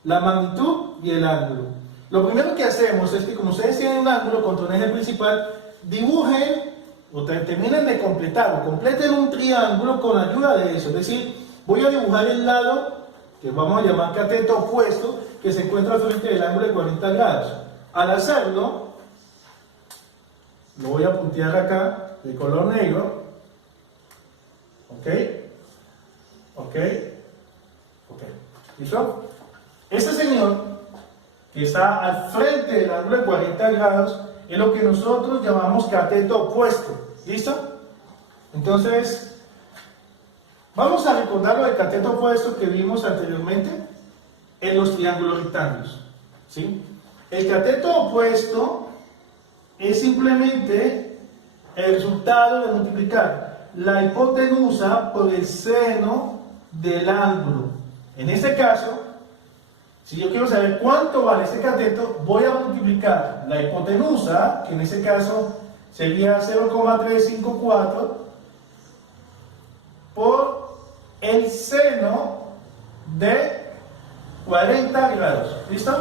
la magnitud y el ángulo. Lo primero que hacemos es que, como ustedes tienen un ángulo contra un eje principal, dibujen o terminen de completar o completen un triángulo con ayuda de eso. Es decir, voy a dibujar el lado que vamos a llamar cateto opuesto, que se encuentra frente del ángulo de 40 grados. Al hacerlo, lo voy a puntear acá de color negro. ¿Ok? ¿Ok? ¿Ok? ¿Listo? Este señor que está al frente del ángulo de 40 grados es lo que nosotros llamamos cateto opuesto. ¿Listo? Entonces, vamos a recordar lo del cateto opuesto que vimos anteriormente en los triángulos rectángulos. ¿Sí? El cateto opuesto es simplemente el resultado de multiplicar la hipotenusa por el seno del ángulo. En este caso, si yo quiero saber cuánto vale este cateto, voy a multiplicar la hipotenusa, que en este caso sería 0,354, por el seno de 40 grados. ¿Listo?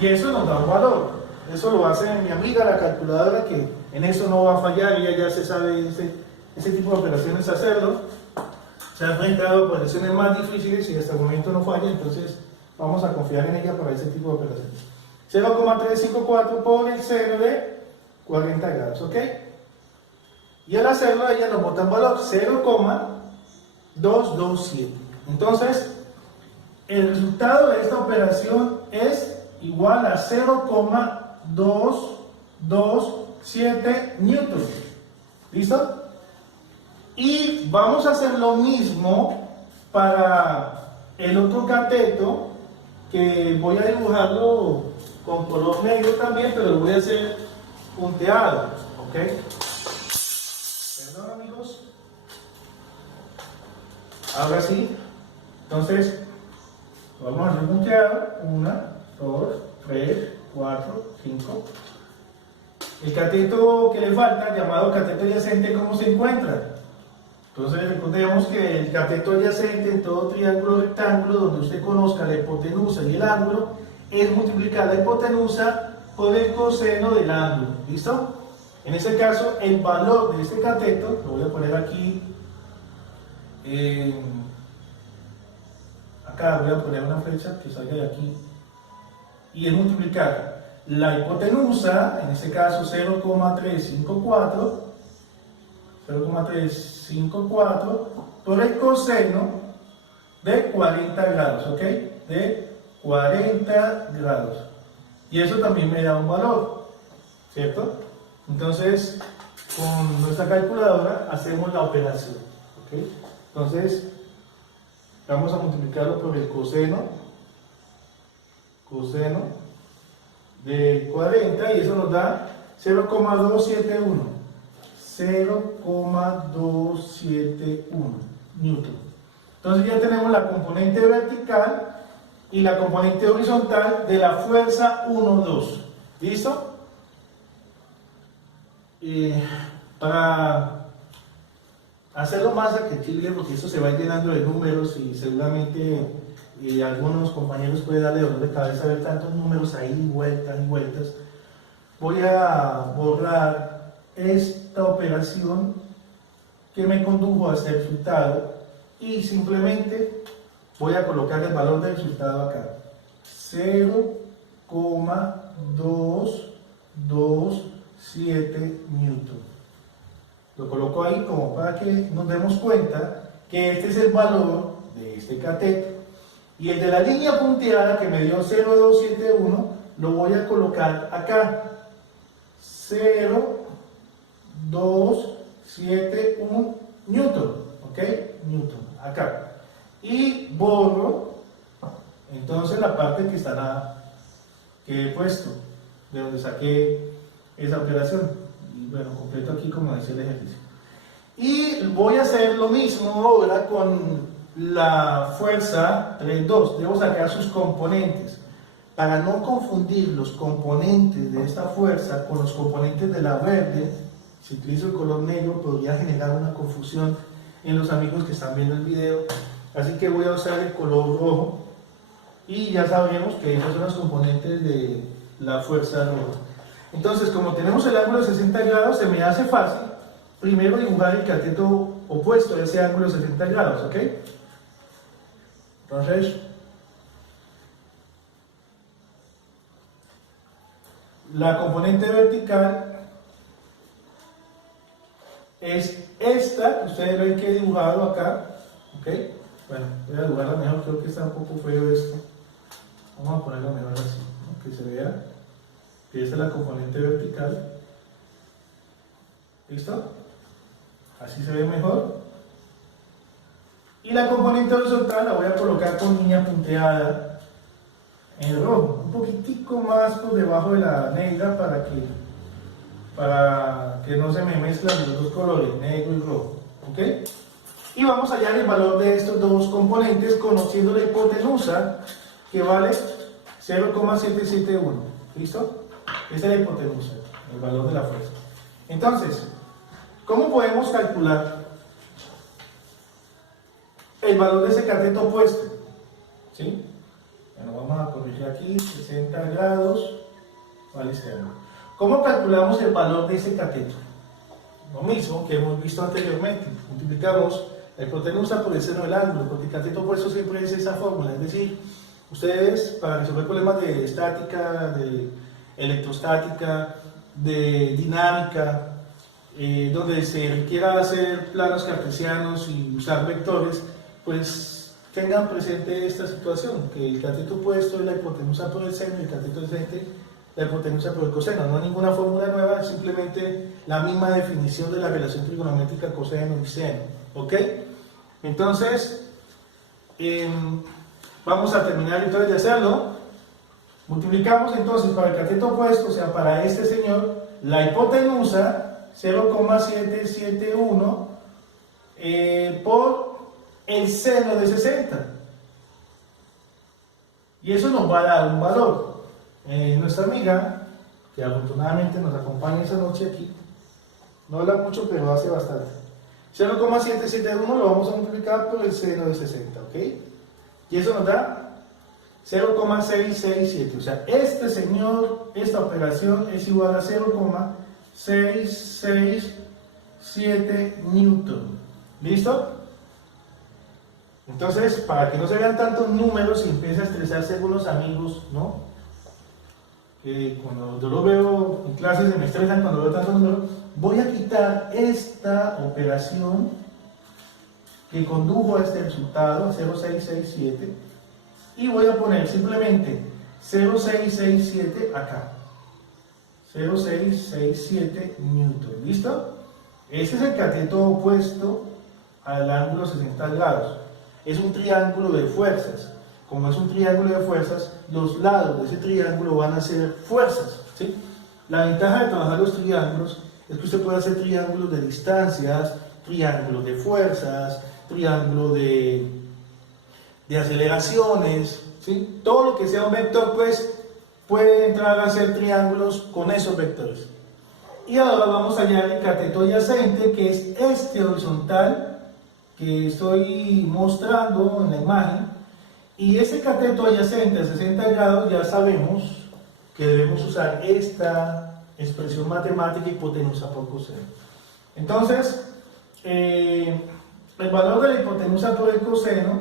Y eso nos da un valor. Eso lo hace mi amiga la calculadora, que en eso no va a fallar, ella ya se sabe ese tipo de operaciones hacerlo. Se ha enfrentado a operaciones más difíciles y hasta el momento no falla, entonces vamos a confiar en ella para ese tipo de operaciones. 0,354 por el seno de 40 grados, ¿ok? Y al hacerlo ella nos bota un valor 0,227. Entonces, el resultado de esta operación es igual a 0,227 newtons. ¿Listo? Y vamos a hacer lo mismo para el otro cateto, que voy a dibujarlo con color negro también, pero lo voy a hacer punteado. ¿Ok? Perdón, amigos. Ahora sí. Entonces, vamos a hacer punteado. 1, 2, 3, 4, 5. El cateto que le falta, llamado cateto adyacente, ¿cómo se encuentra? Entonces recordemos que el cateto adyacente en todo triángulo rectángulo donde usted conozca la hipotenusa y el ángulo es multiplicar la hipotenusa por el coseno del ángulo. ¿Listo? En este caso, el valor de este cateto, lo voy a poner aquí, acá voy a poner una flecha que salga de aquí, y es multiplicar la hipotenusa, en este caso 0,354, por el coseno de 40 grados, ¿ok? De 40 grados. Y eso también me da un valor, ¿cierto? Entonces, con nuestra calculadora hacemos la operación, ¿ok? Entonces, vamos a multiplicarlo por el coseno de 40 y eso nos da 0,271. 0,271 newton. Entonces ya tenemos la componente vertical y la componente horizontal de la fuerza 1, 2. ¿Listo? Para hacerlo más accesible, porque esto se va llenando de números y seguramente algunos compañeros pueden darle dolor de cabeza ver tantos números ahí, vueltas y vueltas, voy a borrar esta operación que me condujo a este resultado y simplemente voy a colocar el valor del resultado acá, 0,227 newton. Lo coloco ahí como para que nos demos cuenta que este es el valor de este cateto, y el de la línea punteada que me dio 0,271 lo voy a colocar acá, 0,271 newton, ¿ok? Newton, acá. Y borro entonces la parte que que he puesto, de donde saqué esa operación. Y bueno, completo aquí como decía el ejercicio. Y voy a hacer lo mismo ahora con la fuerza 3,2. Debo sacar sus componentes. Para no confundir los componentes de esta fuerza con los componentes de la verde, si utilizo el color negro podría generar una confusión en los amigos que están viendo el video. Así que voy a usar el color rojo y ya sabremos que esos son los componentes de la fuerza roja. Entonces, como tenemos el ángulo de 60 grados, se me hace fácil primero dibujar el cateto opuesto a ese ángulo de 60 grados, ¿ok? Entonces, la componente vertical es esta que ustedes ven que he dibujado acá, ¿ok? Bueno, voy a dibujarla mejor, creo que está un poco feo esto. Vamos a ponerlo mejor así, ¿no? Que se vea que esta es la componente vertical. ¿Listo? Así se ve mejor. Y la componente horizontal la voy a colocar con línea punteada en rojo, un poquitico más por debajo de la negra para que no se me mezclen los dos colores, negro y rojo, ¿ok? Y vamos a hallar el valor de estos dos componentes conociendo la hipotenusa, que vale 0,771, ¿listo? Esta es la hipotenusa, el valor de la fuerza. Entonces, ¿cómo podemos calcular el valor de ese cateto opuesto? ¿Sí? Bueno, vamos a corregir aquí, 60 grados, vale este ángulo. ¿Cómo calculamos el valor de ese cateto? Lo mismo que hemos visto anteriormente, multiplicamos la hipotenusa por el seno del ángulo, porque el cateto opuesto siempre es esa fórmula, es decir, ustedes para resolver problemas de estática, de electrostática, de dinámica, donde se requiera hacer planos cartesianos y usar vectores, pues tengan presente esta situación, que el cateto opuesto es la hipotenusa por el seno y el cateto adyacente la hipotenusa por el coseno. No hay ninguna fórmula nueva, es simplemente la misma definición de la relación trigonométrica coseno y seno. ¿Ok? Entonces, vamos a terminar entonces de hacerlo. Multiplicamos entonces para el cateto opuesto, o sea, para este señor, la hipotenusa 0,771 por el seno de 60. Y eso nos va a dar un valor. Nuestra amiga, que afortunadamente nos acompaña esa noche aquí, no habla mucho, pero hace bastante. 0,771 lo vamos a multiplicar por el seno de 60, ¿ok? Y eso nos da 0,667. O sea, este señor, esta operación es igual a 0,667 newton. ¿Listo? Entonces, para que no se vean tantos números y empiece a estresarse algunos amigos, ¿no? Que cuando yo lo veo en clases se me estresan cuando veo tantos números, voy a quitar esta operación que condujo a este resultado, 0,667, y voy a poner simplemente 0,667 acá. 0,667 newton. ¿Listo? Este es el cateto opuesto al ángulo 60 grados. Es un triángulo de fuerzas. Como es un triángulo de fuerzas, los lados de ese triángulo van a ser fuerzas, ¿sí? La ventaja de trabajar los triángulos es que usted puede hacer triángulos de distancias, triángulos de fuerzas, triángulo de aceleraciones, ¿sí? Todo lo que sea un vector, pues, puede entrar a hacer triángulos con esos vectores. Y ahora vamos a hallar el cateto adyacente, que es este horizontal que estoy mostrando en la imagen. Y ese cateto adyacente a 60 grados ya sabemos que debemos usar esta expresión matemática hipotenusa por coseno. Entonces, el valor de la hipotenusa por el coseno,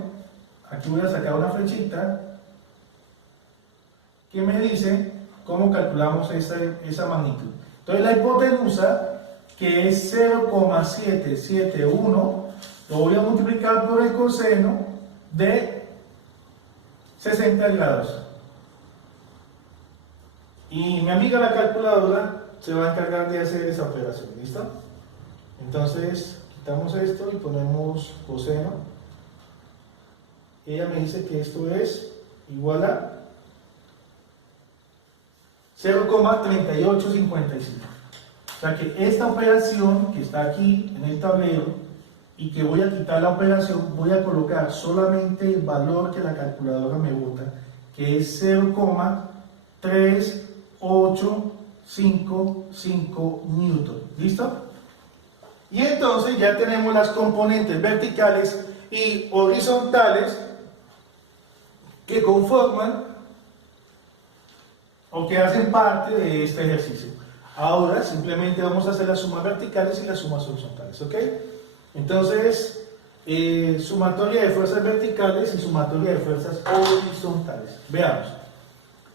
aquí voy a sacar una flechita que me dice cómo calculamos esa magnitud. Entonces la hipotenusa, que es 0,771, lo voy a multiplicar por el coseno de 60 grados. Y mi amiga la calculadora se va a encargar de hacer esa operación. ¿Listo? Entonces quitamos esto y ponemos coseno. Ella me dice que esto es igual a 0,3855. O sea que esta operación que está aquí en el tablero y que voy a quitar la operación, voy a colocar solamente el valor que la calculadora me bota, que es 0,3855 newton. ¿Listo? Y entonces ya tenemos las componentes verticales y horizontales que conforman o que hacen parte de este ejercicio. Ahora simplemente vamos a hacer las sumas verticales y las sumas horizontales, ¿ok? Entonces, sumatoria de fuerzas verticales y sumatoria de fuerzas horizontales. Veamos.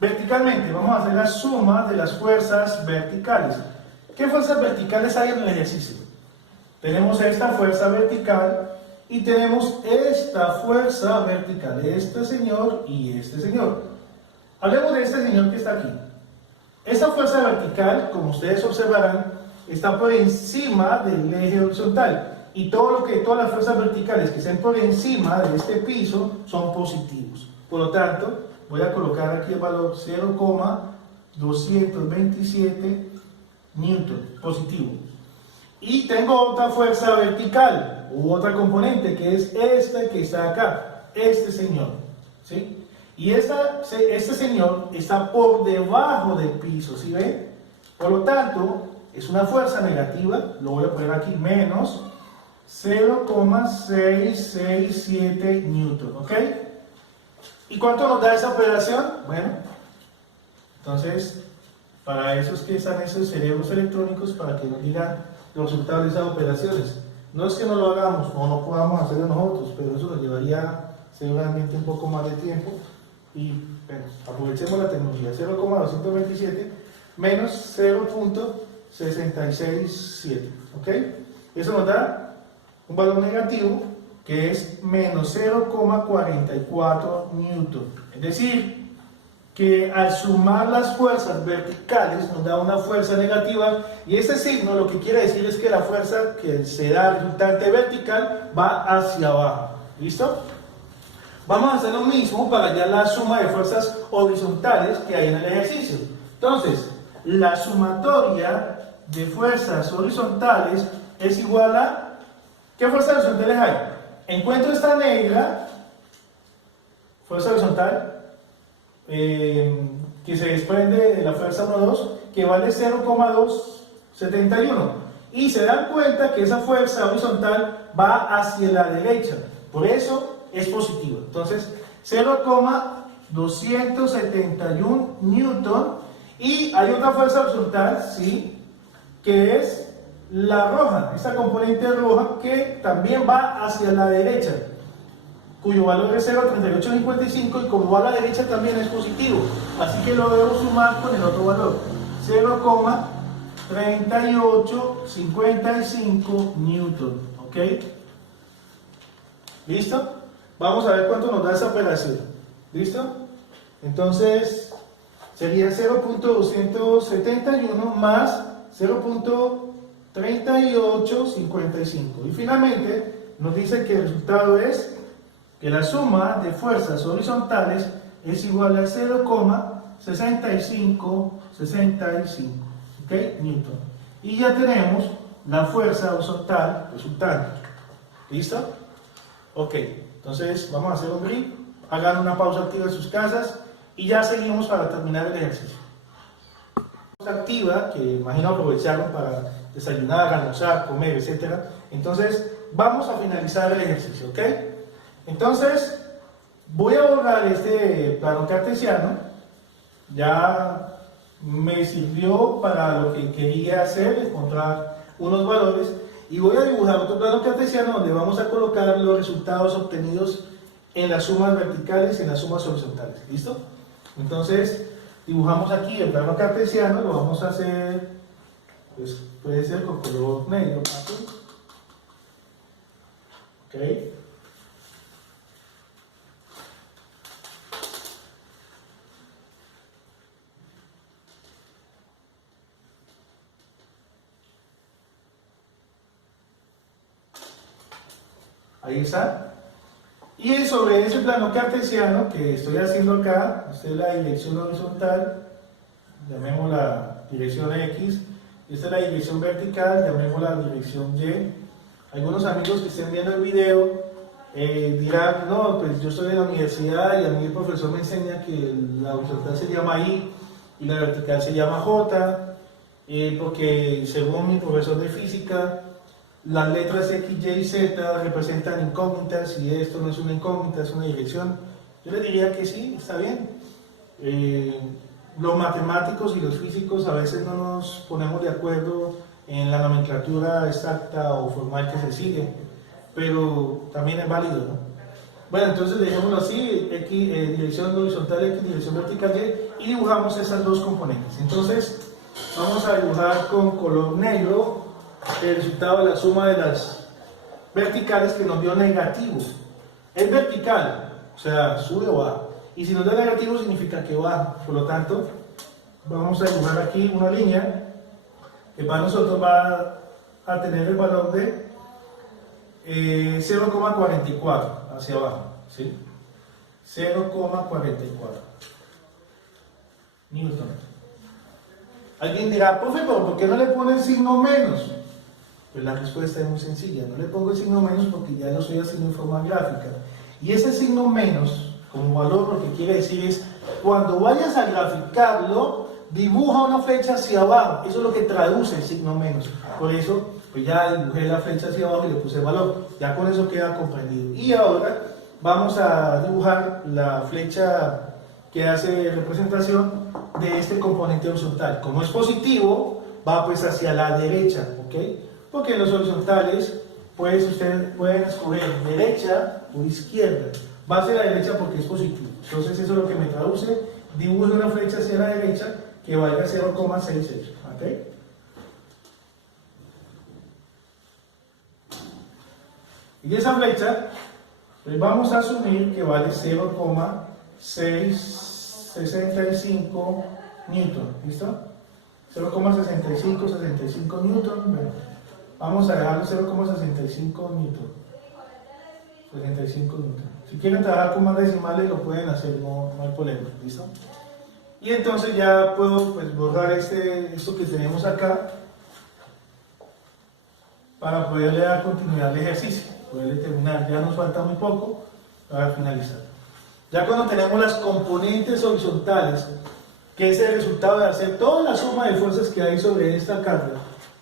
Verticalmente vamos a hacer la suma de las fuerzas verticales. ¿Qué fuerzas verticales hay en el ejercicio? Tenemos esta fuerza vertical y tenemos esta fuerza vertical, este señor y este señor. Hablemos de este señor que está aquí. Esta fuerza vertical, como ustedes observarán, está por encima del eje horizontal. Y todas las fuerzas verticales que estén por encima de este piso son positivos. Por lo tanto, voy a colocar aquí el valor 0,227 newton, positivo. Y tengo otra fuerza vertical, u otra componente, que es esta que está acá, este señor, ¿sí? Y este señor está por debajo del piso, ¿sí ven? Por lo tanto, es una fuerza negativa, lo voy a poner aquí, menos 0,667 newton, ¿ok? ¿Y cuánto nos da esa operación? Bueno, entonces, para eso es que están esos cerebros electrónicos, para que nos digan los resultados de esas operaciones. No es que no lo hagamos o no podamos hacerlo nosotros, pero eso nos llevaría seguramente un poco más de tiempo. Y bueno, aprovechemos la tecnología. 0,227 menos 0,667, ¿ok? Eso nos da un valor negativo que es menos 0,44 newton. Es decir, que al sumar las fuerzas verticales nos da una fuerza negativa, y ese signo lo que quiere decir es que la fuerza que se da resultante vertical va hacia abajo. ¿Listo? Vamos a hacer lo mismo para hallar la suma de fuerzas horizontales que hay en el ejercicio. Entonces, la sumatoria de fuerzas horizontales es igual a... ¿Qué fuerzas horizontales hay? Encuentro esta negra, fuerza horizontal, que se desprende de la fuerza 1,2, que vale 0,271. Y se dan cuenta que esa fuerza horizontal va hacia la derecha. Por eso es positiva. Entonces, 0,271 newton. Y hay otra fuerza horizontal, ¿sí?, que es la roja, esta componente roja que también va hacia la derecha, cuyo valor es 0,3855, y como va a la derecha también es positivo. Así que lo debo sumar con el otro valor, 0,3855 newton. ¿Ok? ¿Listo? Vamos a ver cuánto nos da esa operación. ¿Listo? Entonces, sería 0,271 más 0,3855. Y finalmente, nos dice que el resultado es que la suma de fuerzas horizontales es igual a 0,6565. ¿Ok? Newton. Y ya tenemos la fuerza horizontal resultante. ¿Listo? Ok, entonces vamos a hacer un break, hagan una pausa activa en sus casas y ya seguimos para terminar el ejercicio. Pausa activa, que imagino aprovecharon para desayunar, almorzar, comer, etc. Entonces vamos a finalizar el ejercicio, ¿ok? Entonces voy a borrar este plano cartesiano, ya me sirvió para lo que quería hacer, encontrar unos valores. Y voy a dibujar otro plano cartesiano donde vamos a colocar los resultados obtenidos en las sumas verticales y en las sumas horizontales. ¿Listo? Entonces, dibujamos aquí el plano cartesiano, lo vamos a hacer, pues puede ser con color negro, ¿sí? ¿Ok? Ahí está. Y sobre ese plano cartesiano que estoy haciendo acá, esta es la dirección horizontal, llamémosla dirección X, esta es la dirección vertical, llamémosla dirección Y. Algunos amigos que estén viendo el video dirán, no, pues yo estoy en la universidad y a mí el profesor me enseña que la horizontal se llama Y y la vertical se llama J, porque según mi profesor de física, las letras X, Y y Z representan incógnitas y esto no es una incógnita, es una dirección. Yo le diría que sí, está bien. Los matemáticos y los físicos a veces no nos ponemos de acuerdo en la nomenclatura exacta o formal que se sigue, pero también es válido, ¿no? Bueno, entonces dejémoslo así, X, dirección horizontal X, dirección vertical Y, y dibujamos esas dos componentes. Entonces vamos a dibujar con color negro el resultado de la suma de las verticales, que nos dio negativo. Es vertical, o sea, sube o baja. Y si nos da negativo significa que baja. Por lo tanto, vamos a dibujar aquí una línea que para nosotros va a tener el valor de 0,44 hacia abajo, ¿sí? 0,44 newton. Alguien dirá, profe, pero ¿por qué no le pone el signo menos? Pues la respuesta es muy sencilla, no le pongo el signo menos porque ya lo estoy haciendo en forma gráfica. Y ese signo menos, como valor, lo que quiere decir es, cuando vayas a graficarlo, dibuja una flecha hacia abajo. Eso es lo que traduce el signo menos. Por eso, pues ya dibujé la flecha hacia abajo y le puse el valor. Ya con eso queda comprendido. Y ahora vamos a dibujar la flecha que hace representación de este componente horizontal. Como es positivo, va pues hacia la derecha, ¿ok? Porque en los horizontales, pues ustedes pueden escoger derecha o izquierda. Va hacia la derecha porque es positivo. Entonces eso es lo que me traduce. Dibujo una flecha hacia la derecha que valga 0,68. ¿Ok? Y esa flecha, pues vamos a asumir que vale 0,665 newton, ¿listo? 0,65 newton, bueno, vamos a dejarlo 0,65 newton. 65 newton. Si quieren trabajar con más decimales lo pueden hacer, no hay problema, ¿listo? Y entonces ya puedo pues, borrar esto que tenemos acá para poderle dar continuidad al ejercicio, poderle terminar. Ya nos falta muy poco para finalizar. Ya cuando tenemos las componentes horizontales, que es el resultado de hacer toda la suma de fuerzas que hay sobre esta carga,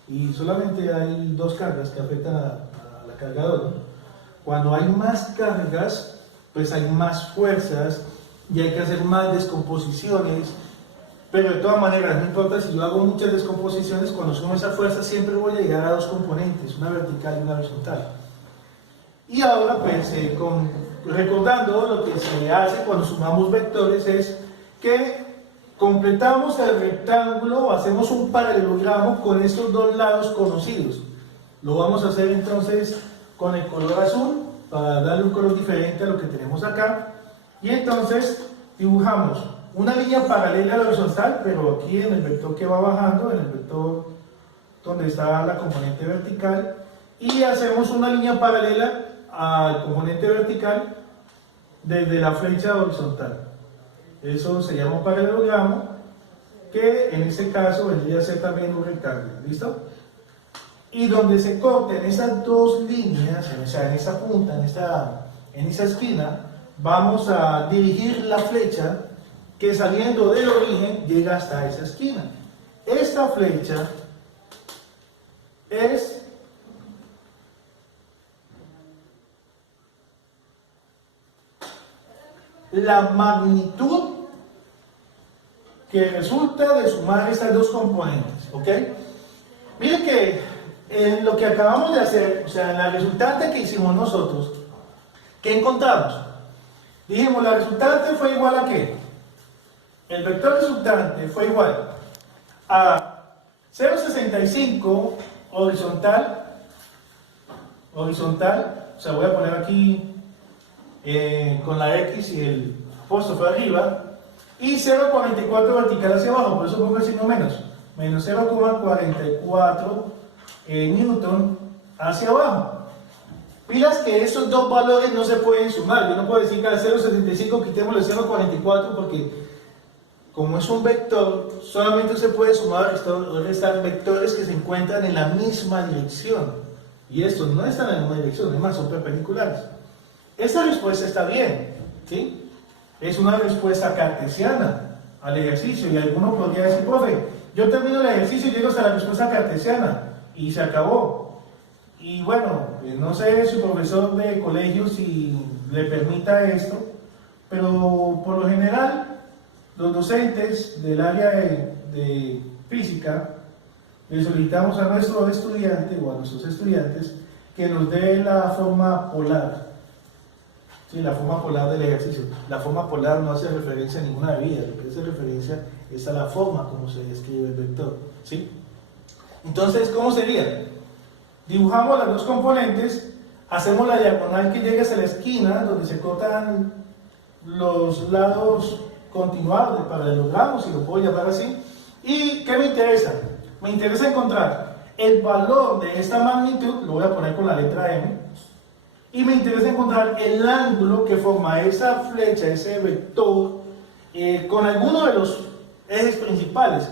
y solamente hay dos cargas que afectan a la cargadora, ¿no? Cuando hay más cargas, pues hay más fuerzas y hay que hacer más descomposiciones, pero de todas maneras, no importa si yo hago muchas descomposiciones, cuando sumo esa fuerza siempre voy a llegar a dos componentes, una vertical y una horizontal. Y ahora, pues, recordando lo que se hace cuando sumamos vectores, es que completamos el rectángulo o hacemos un paralelogramo con estos dos lados conocidos. Lo vamos a hacer entonces con el color azul para darle un color diferente a lo que tenemos acá, y entonces dibujamos una línea paralela a la horizontal, pero aquí en el vector que va bajando, en el vector donde está la componente vertical, y hacemos una línea paralela al componente vertical desde la flecha horizontal. Eso se llama un paralelogramo, que en este caso vendría a ser también un rectángulo, ¿listo? Y donde se corten esas dos líneas, o sea, en esa punta, en esa esquina, vamos a dirigir la flecha que saliendo del origen llega hasta esa esquina. Esta flecha es la magnitud que resulta de sumar estas dos componentes, ¿ok? Miren que en lo que acabamos de hacer, o sea, en la resultante que hicimos nosotros, ¿qué encontramos? Dijimos, la resultante fue igual a ¿qué? El vector resultante fue igual a 0,65 horizontal, o sea, voy a poner aquí con la X y el apóstrofe arriba, y 0,44 vertical hacia abajo, por eso pongo el signo menos 0,44 newton hacia abajo. Pilas que esos dos valores no se pueden sumar. Yo no puedo decir que al 0,75 quitémosle 0,44 porque como es un vector, solamente se puede sumar o restar vectores que se encuentran en la misma dirección. Y estos no están en la misma dirección, además son perpendiculares. Esta respuesta está bien, ¿sí? Es una respuesta cartesiana al ejercicio. Y alguno podría decir, profe, yo termino el ejercicio y llego hasta la respuesta cartesiana y se acabó. Y bueno, no sé su profesor de colegio si le permita esto, pero por lo general los docentes del área de física le solicitamos a nuestro estudiante o a nuestros estudiantes que nos dé la forma polar. Sí, la forma polar del ejercicio. La forma polar no hace referencia a ninguna bebida, lo que hace referencia es a la forma como se describe el vector, ¿sí? Entonces, ¿cómo sería? Dibujamos las dos componentes, hacemos la diagonal que llegue hasta la esquina donde se cortan los lados continuados del paralelogramo, si lo puedo llamar así. ¿Y qué me interesa? Me interesa encontrar el valor de esta magnitud, lo voy a poner con la letra M, y me interesa encontrar el ángulo que forma esa flecha, ese vector, con alguno de los ejes principales.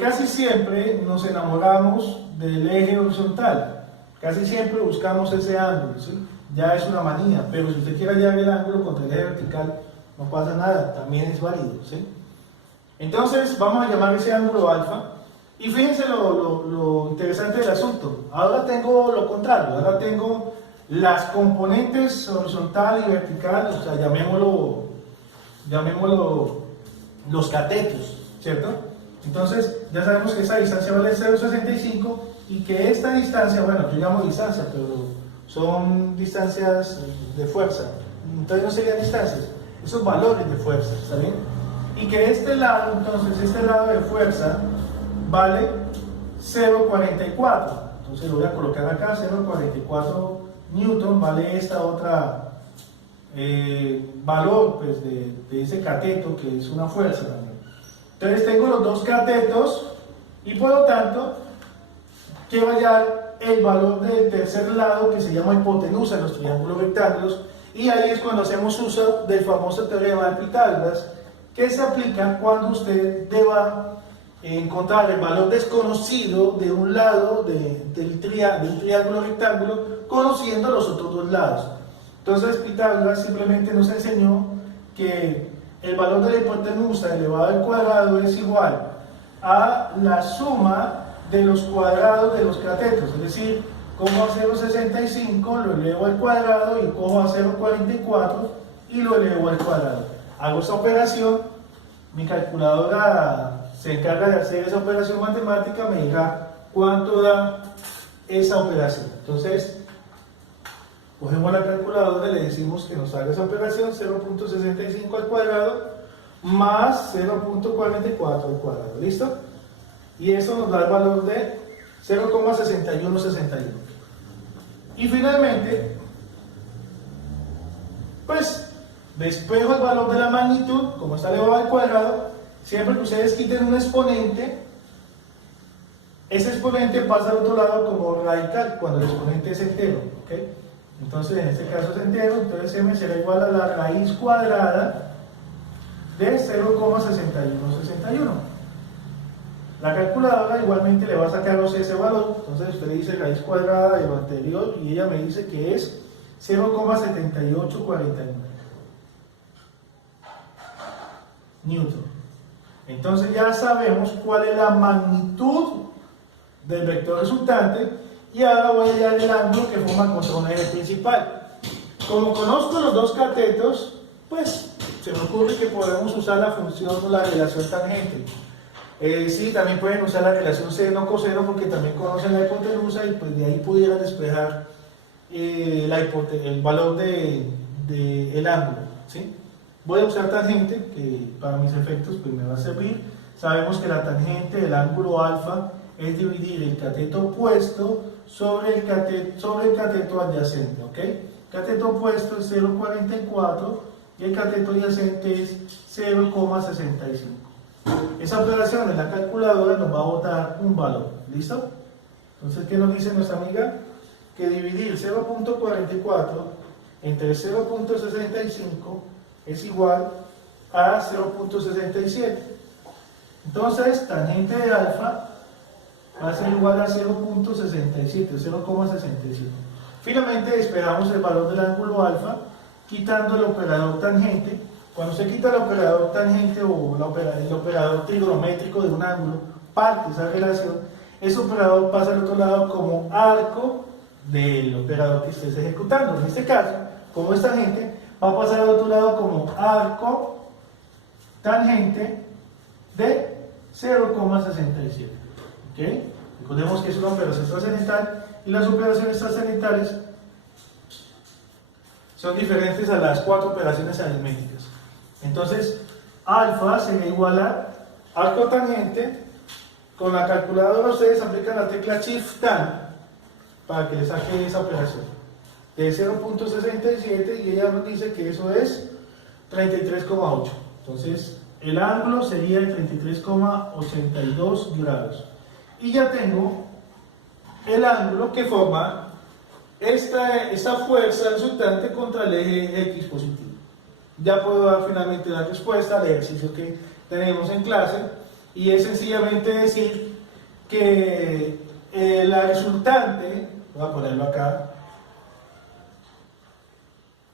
Casi siempre nos enamoramos del eje horizontal, casi siempre buscamos ese ángulo, ¿sí? Ya es una manía, pero si usted quiere hallar el ángulo contra el eje vertical, no pasa nada, también es válido, ¿sí? Entonces vamos a llamar ese ángulo alfa, y fíjense lo interesante del asunto. Ahora tengo lo contrario, ahora tengo las componentes horizontal y vertical, o sea, llamémoslo los catetos, ¿cierto? Entonces, ya sabemos que esa distancia vale 0,65 y que esta distancia, bueno, yo llamo distancia, pero son distancias de fuerza. Entonces no serían distancias, esos valores de fuerza, ¿está bien? Y que este lado, entonces, este lado de fuerza vale 0,44. Entonces lo voy a colocar acá, 0,44 newton vale esta otra valor pues, de ese cateto, que es una fuerza también. Entonces tengo los dos catetos y por lo tanto quiero hallar el valor del tercer lado, que se llama hipotenusa en los triángulos rectángulos, y ahí es cuando hacemos uso del famoso teorema de Pitágoras, que se aplica cuando usted deba encontrar el valor desconocido de un lado de un triángulo rectángulo, conociendo los otros dos lados. Entonces Pitágoras simplemente nos enseñó que el valor de la hipotenusa elevado al cuadrado es igual a la suma de los cuadrados de los catetos, es decir, cojo a 0,65, lo elevo al cuadrado, y cojo a 0,44 y lo elevo al cuadrado. Hago esa operación, mi calculadora se encarga de hacer esa operación matemática, me dirá cuánto da esa operación. Entonces, cogemos la calculadora y le decimos que nos haga esa operación, 0,65 al cuadrado más 0,44 al cuadrado, ¿listo? Y eso nos da el valor de 0,6161. Y finalmente, pues despejo el valor de la magnitud, como está elevado al cuadrado. Siempre que ustedes quiten un exponente, ese exponente pasa al otro lado como radical cuando el exponente es entero, ¿ok? Entonces en este caso es entero, entonces m será igual a la raíz cuadrada de 0,6161. La calculadora igualmente le va a sacar ese valor, entonces usted le dice raíz cuadrada de lo anterior y ella me dice que es 0,7849 newton. Entonces ya sabemos cuál es la magnitud del vector resultante, y ahora voy a hallar el ángulo que forma contra un eje principal. Como conozco los dos catetos, pues se me ocurre que podemos usar la función o la relación tangente. Sí, también pueden usar la relación seno-coseno porque también conocen la hipotenusa, y pues de ahí pudieran despejar el valor del ángulo, ¿sí? Voy a usar tangente, que para mis efectos pues me va a servir. Sabemos que la tangente del ángulo alfa es dividir el cateto opuesto sobre el cateto adyacente, ¿ok? Cateto opuesto es 0,44 y el cateto adyacente es 0,65. Esa operación en la calculadora nos va a botar un valor, ¿listo? Entonces, ¿qué nos dice nuestra amiga? Que dividir 0,44 entre 0,65 es igual a 0,67. Entonces, tangente de alfa va a ser igual a 0,67, 0,67. Finalmente, despejamos el valor del ángulo alfa quitando el operador tangente. Cuando se quita el operador tangente o el operador trigonométrico de un ángulo, parte esa relación, ese operador pasa al otro lado como arco del operador que estés ejecutando. En este caso, como es tangente, va a pasar al otro lado como arco tangente de 0,67. ¿Okay? Recordemos que es una operación trascendental, y las operaciones trascendentales son diferentes a las 4 operaciones aritméticas. Entonces, alfa sería igual a arco tangente. Con la calculadora ustedes aplican la tecla Shift Tan para que les saque esa operación de 0,67, y ella nos dice que eso es 33,8. Entonces, el ángulo sería de 33,82 grados. Y ya tengo el ángulo que forma esta fuerza resultante contra el eje X positivo. Ya puedo finalmente dar respuesta al ejercicio que tenemos en clase, y es sencillamente decir que la resultante, voy a ponerlo acá,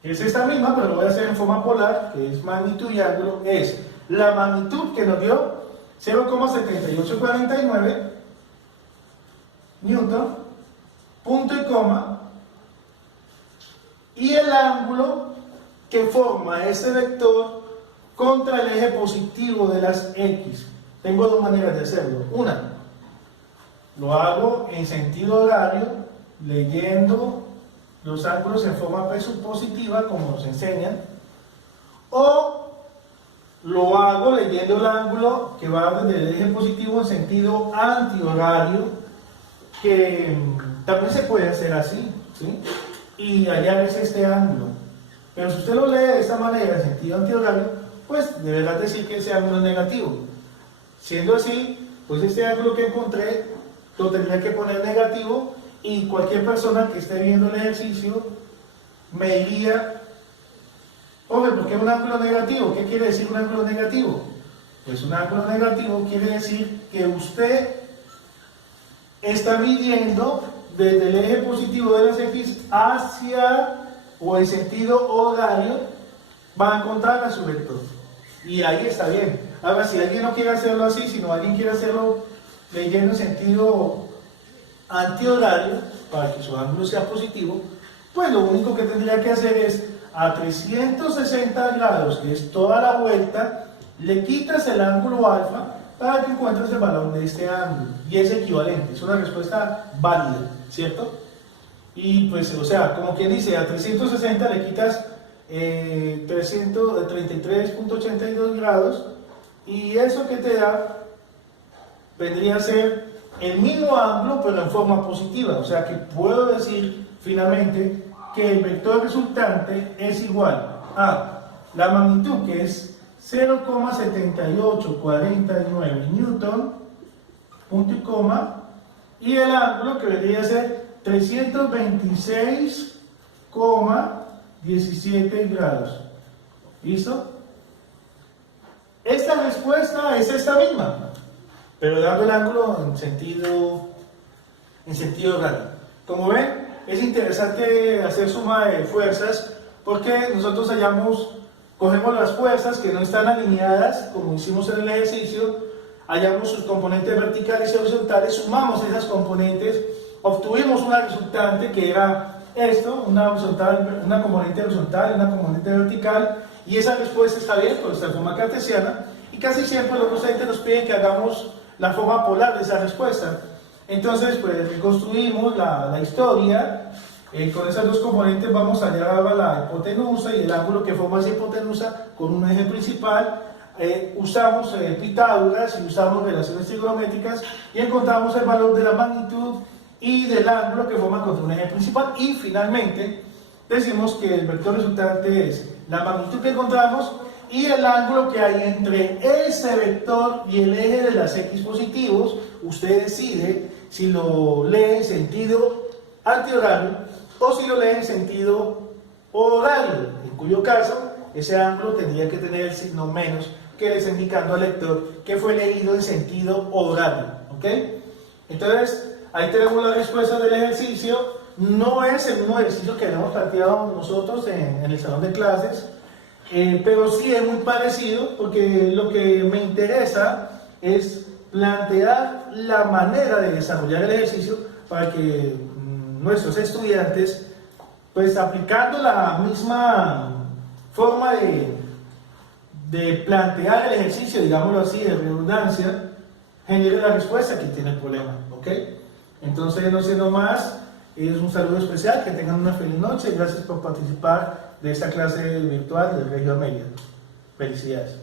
es esta misma, pero lo voy a hacer en forma polar, que es magnitud y ángulo, es la magnitud que nos dio 0,7849 newton, punto y coma, y el ángulo que forma ese vector contra el eje positivo de las X. Tengo dos maneras de hacerlo. Una, lo hago en sentido horario, leyendo los ángulos en forma positiva, como nos enseñan, o lo hago leyendo el ángulo que va desde el eje positivo en sentido antihorario, que también se puede hacer así, ¿sí? y hallar es este ángulo. Pero si usted lo lee de esta manera, en sentido antihorario, pues deberá decir que ese ángulo es negativo. Siendo así, pues este ángulo que encontré lo tendría que poner negativo y cualquier persona que esté viendo el ejercicio me diría, oye, ¿por qué un ángulo negativo? ¿Qué quiere decir un ángulo negativo? Pues un ángulo negativo quiere decir que usted está midiendo desde el eje positivo de las X hacia, o en sentido horario, va a encontrar a su vector. Y ahí está bien. Ahora, si alguien no quiere hacerlo así, sino alguien quiere hacerlo leyendo en sentido antihorario, para que su ángulo sea positivo, pues lo único que tendría que hacer es a 360 grados, que es toda la vuelta, le quitas el ángulo alfa para que encuentres el valor de este ángulo. Y es equivalente, es una respuesta válida, ¿cierto? Y pues, o sea, como quien dice, a 360 le quitas 333.82 grados y eso que te da vendría a ser el mismo ángulo pero en forma positiva, o sea que puedo decir finalmente que el vector resultante es igual a la magnitud, que es 0,7849 newton, punto y coma, y el ángulo que vendría a ser 326,17 grados. ¿Listo? Esta respuesta es esta misma, pero dando el ángulo en sentido horario. Como ven, es interesante hacer suma de fuerzas porque nosotros cogemos las fuerzas que no están alineadas, como hicimos en el ejercicio, hallamos sus componentes verticales y horizontales, sumamos esas componentes, obtuvimos una resultante que era esto, una componente horizontal y una componente vertical, y esa respuesta está bien por esta forma cartesiana, y casi siempre los docentes nos piden que hagamos la forma polar de esa respuesta. Entonces, pues reconstruimos la historia. Con esas dos componentes vamos a hallar ahora la hipotenusa y el ángulo que forma esa hipotenusa con un eje principal. Usamos Pitágoras y usamos relaciones trigonométricas y encontramos el valor de la magnitud y del ángulo que forma contra un eje principal, y finalmente decimos que el vector resultante es la magnitud que encontramos y el ángulo que hay entre ese vector y el eje de las X positivos. Usted decide si lo lee en sentido antihorario o si lo lee en sentido horario, en cuyo caso ese ángulo tendría que tener el signo menos que le está indicando al lector que fue leído en sentido horario. ¿Ok? Entonces, ahí tenemos la respuesta del ejercicio. No es el mismo ejercicio que habíamos planteado nosotros en el salón de clases, pero sí es muy parecido, porque lo que me interesa es plantear la manera de desarrollar el ejercicio para que nuestros estudiantes, pues aplicando la misma forma de plantear el ejercicio, digámoslo así, de redundancia, genere la respuesta que tiene el problema. ¿Ok? Entonces, no siendo más, es un saludo especial, que tengan una feliz noche y gracias por participar de esta clase virtual del Regio Amelia. Felicidades.